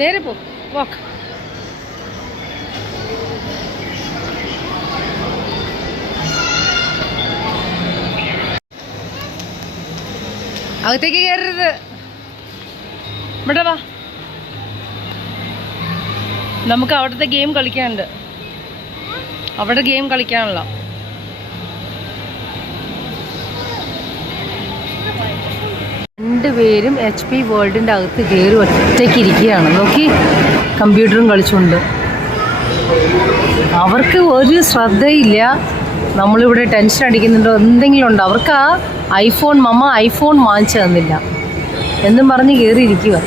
നേരെ പോ, വാക്ക്. അകത്തേക്ക് കയറരുത്, ഇവിടെ വാ. നമുക്ക് അവിടുത്തെ ഗെയിം കളിക്കാനുണ്ട്, അവിടെ ഗെയിം കളിക്കാനുള്ള. രണ്ടുപേരും HP വേൾഡിൻ്റെ അകത്ത് കയറി ഒറ്റയ്ക്ക് ഇരിക്കുകയാണ്. നോക്കി, കമ്പ്യൂട്ടറും കളിച്ചുകൊണ്ട്. അവർക്ക് ഒരു ശ്രദ്ധയില്ല നമ്മളിവിടെ ടെൻഷൻ അടിക്കുന്നുണ്ടോ എന്തെങ്കിലും ഉണ്ടോ. അവർക്ക് ആ ഐഫോൺ, മമ്മ ഐഫോൺ വാങ്ങിച്ചു തന്നില്ല എന്നും പറഞ്ഞ് കയറിയിരിക്കുക.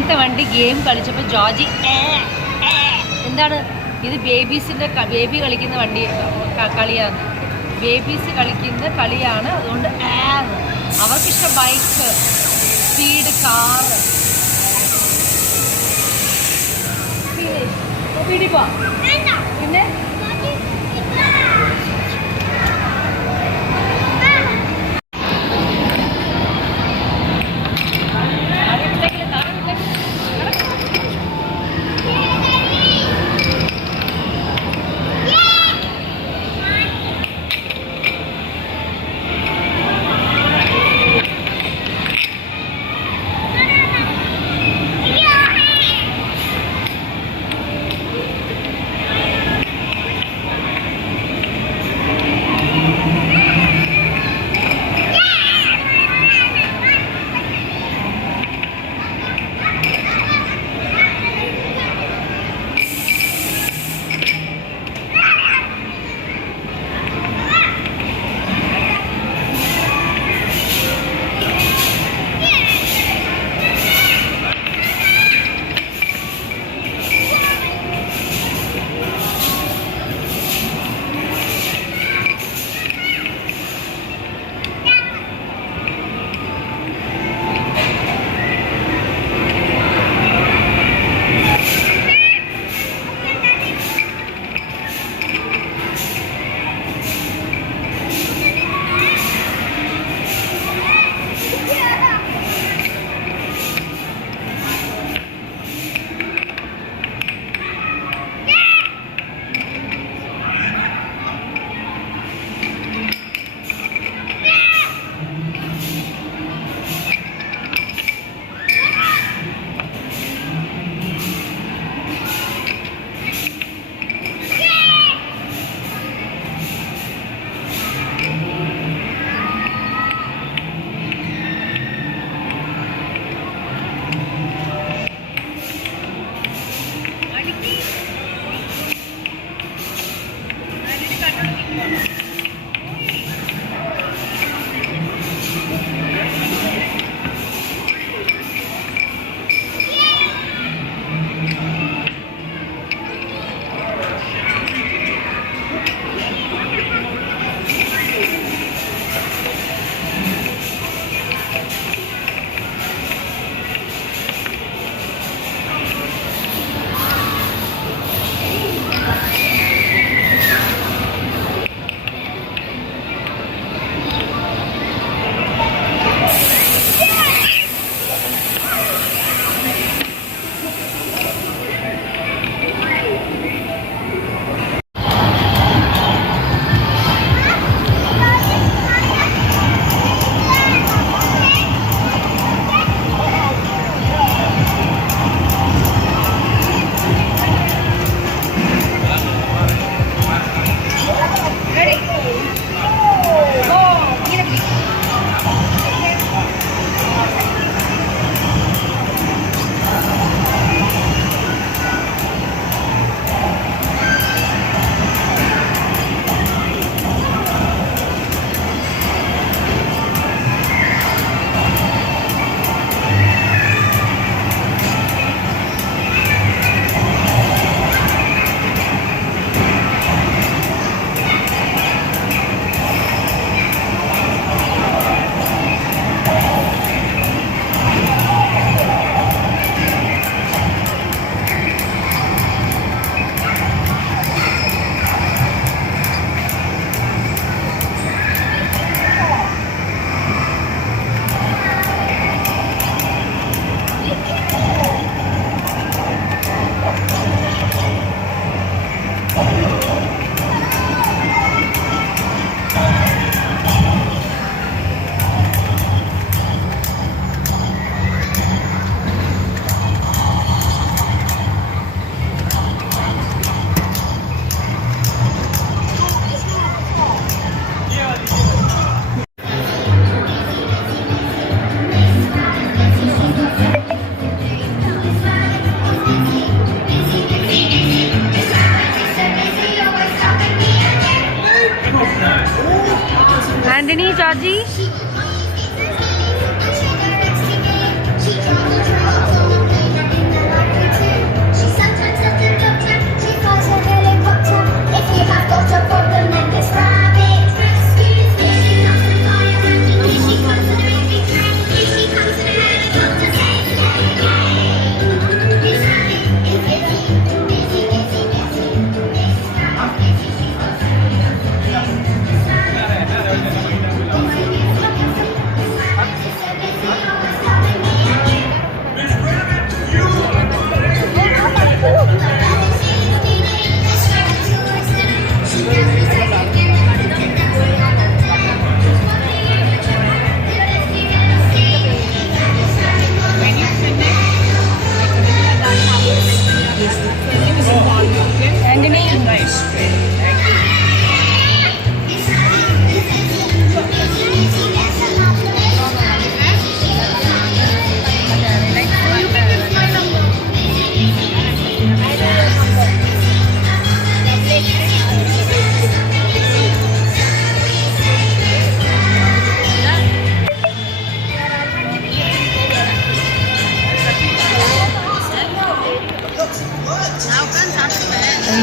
ഇങ്ങനത്തെ വണ്ടി ഗെയിം കളിച്ചപ്പോൾ ജോർജി എന്താണ് ഇത് ബേബി കളിക്കുന്ന വണ്ടി കളിയാണ്, ബേബീസ് കളിക്കുന്ന കളിയാണ്. അതുകൊണ്ട് അവർക്കിഷ്ടം ബൈക്ക്, സ്പീഡ്, കാറ്. പിടിപ്പോ പിന്നെ Nandini, Georgie.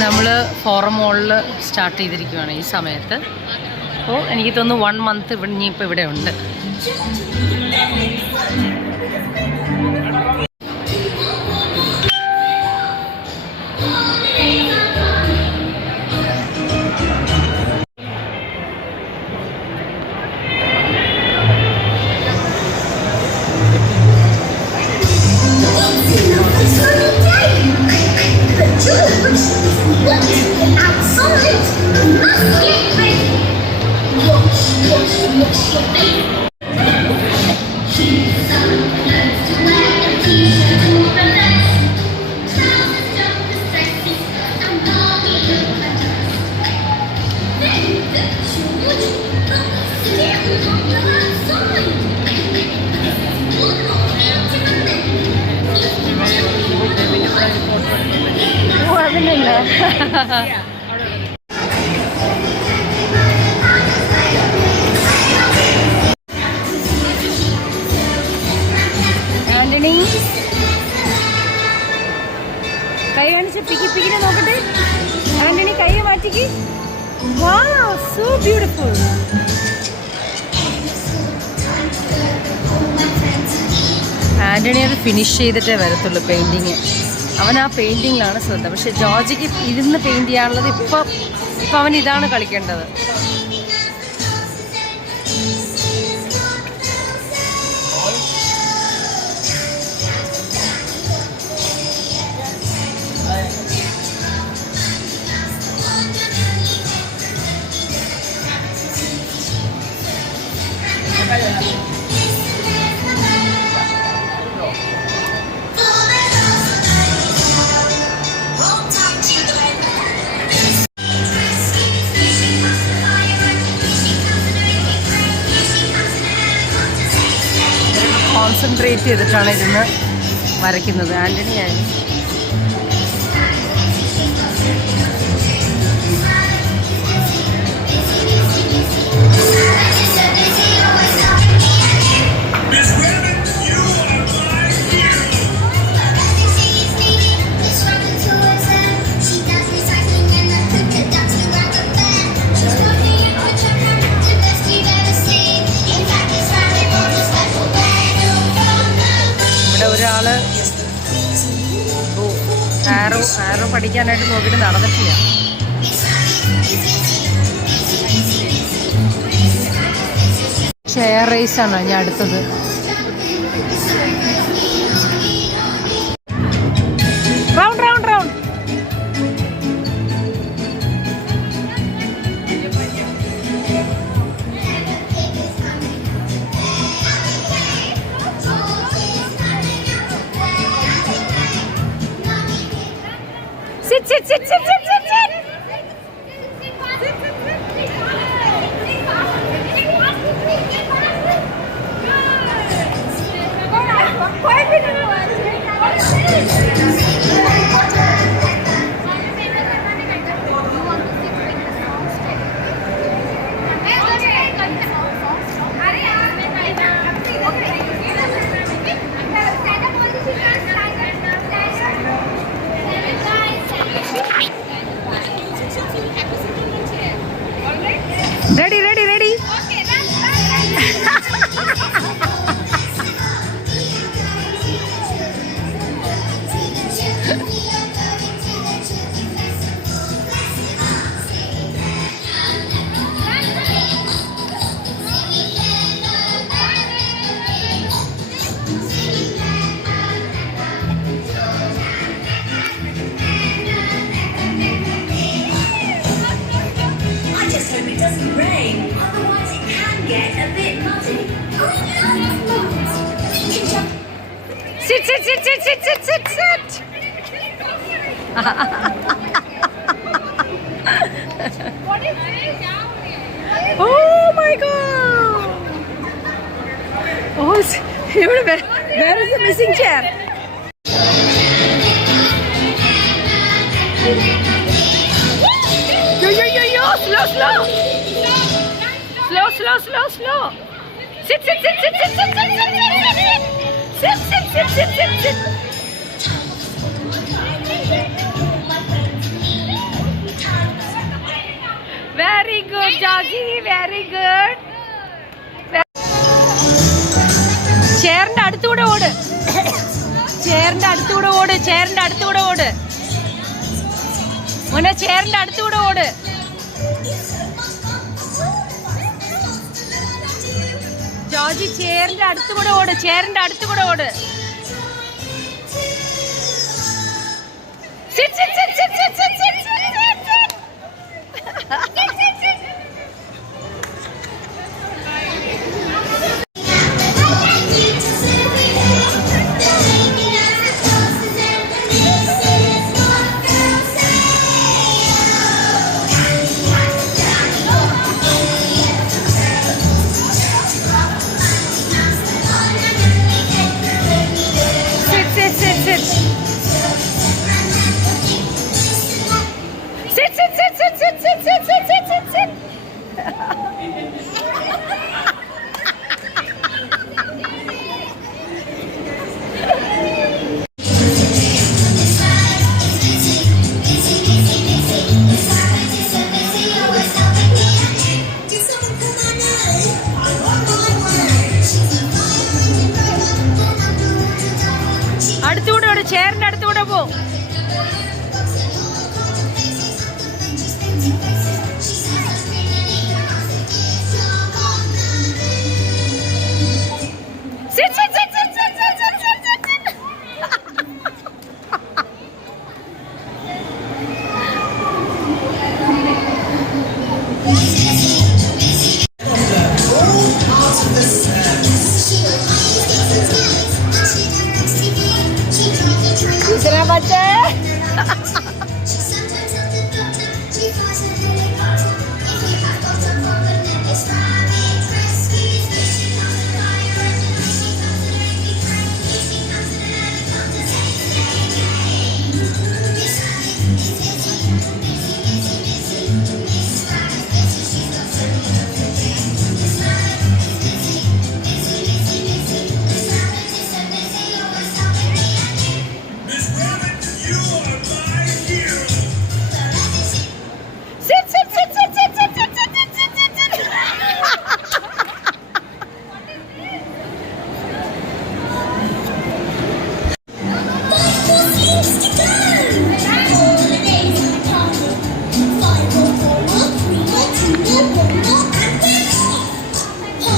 നമ്മൾ ഫോറം മോളിൽ സ്റ്റാർട്ട് ചെയ്തിരിക്കുകയാണ് ഈ സമയത്ത്. അപ്പോൾ എനിക്ക് തോന്നുന്നു 1 മന്ത് ഇനിയിപ്പോൾ ഇവിടെ ഉണ്ട്. ആന്റണി കൈ കാണിച്ച് പിക്കിനെ നോക്കട്ടെ. ആന്റണി കൈ മാറ്റിക്ക്. വാവ്, സോ ബ്യൂട്ടിഫുൾ. ആന്റണി അത് ഫിനിഷ് ചെയ്തിട്ടേ വരത്തുള്ളൂ പെയിൻറ്റിങ്. അവൻ ആ പെയിൻറ്റിങ്ങിലാണ് ശ്രദ്ധ. പക്ഷെ ജോർജിക്ക് ഇരുന്ന് പെയിൻറ്റ് ചെയ്യാനുള്ളത് ഇപ്പം അവൻ ഇതാണ് കളിക്കേണ്ടത്. കോൺസെൻട്രേറ്റ് ചെയ്തിട്ടാണ് ഇരുന്ന് വരയ്ക്കുന്നത്. ആൻ്റണി ആയാലും ഒരാള് ആരോ പഠിക്കാനായിട്ട് നോക്കിയിട്ട് നടന്നിട്ടില്ല. ചെയർ റേസ് ആണ് ഞാൻ അടുത്തത്. Round round round. Sit, sit, sit, sit, sit, sit, sit. Ready, ready, ready. Okay, sit, sit, sit, sit, sit, sit, sit, sit. Where is the missing chair? Slow. Sit. Very good, Georgie. Very good. ചെയറിന്റെ അടുത്തൂടെ ഓട്. മോനെ ചെയറിന്റെ അടുത്തൂടെ ഓട്. ജോർജി ചെയറിന്റെ അടുത്തുകൂടെ ഓട്. Sit. അടുത്തൂടെ ഓട്. ചെയറിന്റെ അടുത്തൂടെ പോ. ഇത്ര പറ്റേ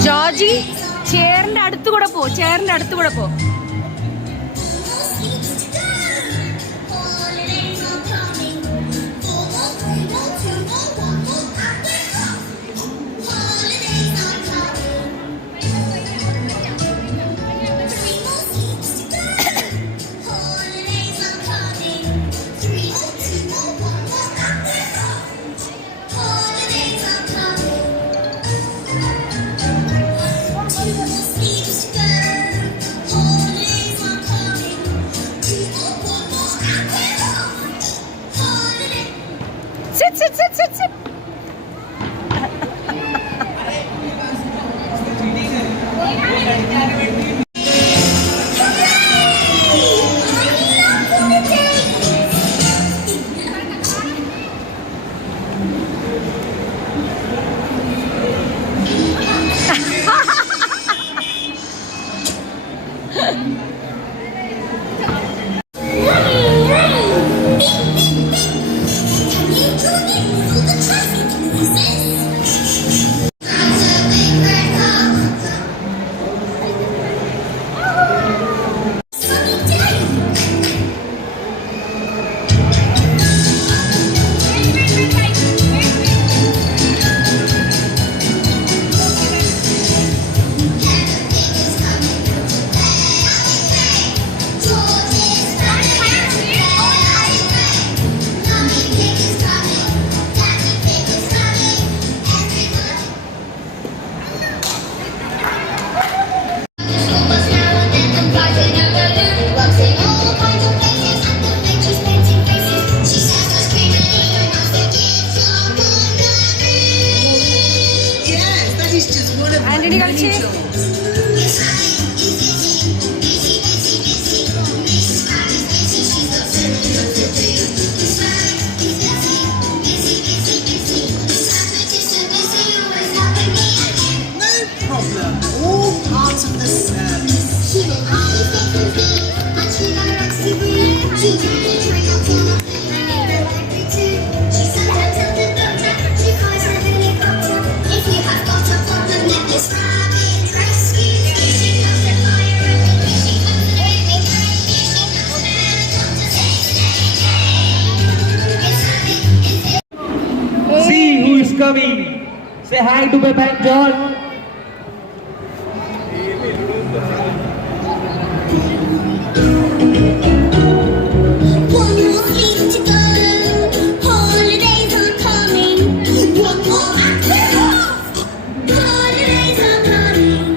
ജോർജി ചെയറിന്റെ അടുത്തുകൂടെ പോ. Sit. Ravi. Say hi to Peppa and George. One more week to go. Holidays are coming. One more active off. Holidays are coming.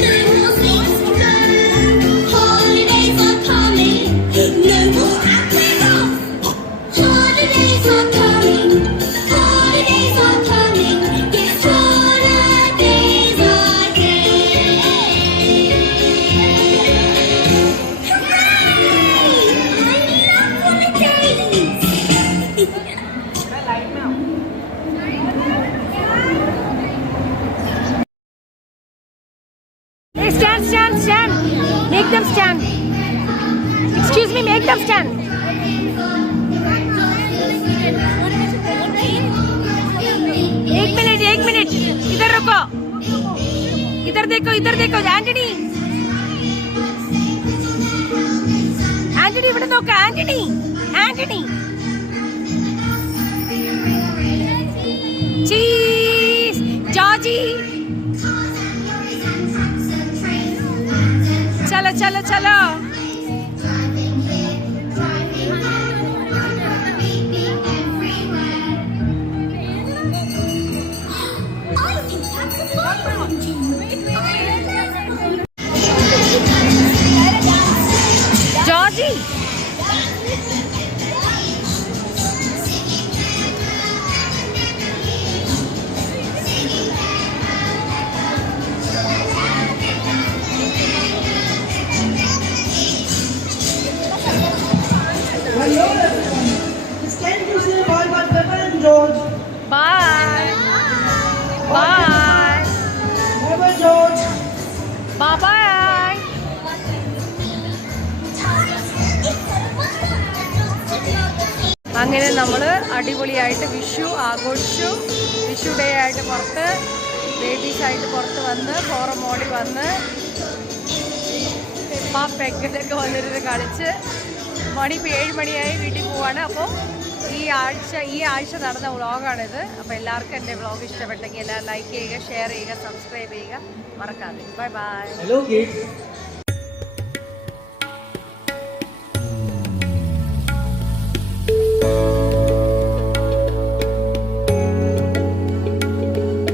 No more weeks to go. Holidays are coming. No more active off. Holidays are coming. Holidays are coming. Yes, holidays are here. Hey, stand. Make them stand. Excuse me, make them stand. एक मिनट इधर रुको, इधर देखो आंटनी ഇവിടെ നോക്ക്, ആന്റണി ചീസ് ജോർജി चलो Georgy Hello everyone. It's time to say bye bye Peppa and George. Bye Bye bye George. Bye അങ്ങനെ നമ്മൾ അടിപൊളിയായിട്ട് വിഷു ആഘോഷിച്ചു. വിഷു ഡേ ആയിട്ട് പുറത്ത് ബേബീസായിട്ട് പുറത്ത് വന്ന് ഫോറം മോഡി വന്ന് പെഗ്ഗലൊക്കെ വന്നിരുന്ന് കളിച്ച് ഇപ്പോൾ 7 മണിയായി വീട്ടിൽ പോവാണ്. അപ്പോൾ ഈ ആഴ്ച നടന്ന വ്ളോഗാണിത്. അപ്പോൾ എല്ലാവർക്കും എൻ്റെ വ്ളോഗ് ഇഷ്ടപ്പെട്ടെങ്കിൽ എല്ലാവരും ലൈക്ക് ചെയ്യുക, ഷെയർ ചെയ്യുക, സബ്സ്ക്രൈബ് ചെയ്യുക, മറക്കാതെ. ബൈ. Hello kids.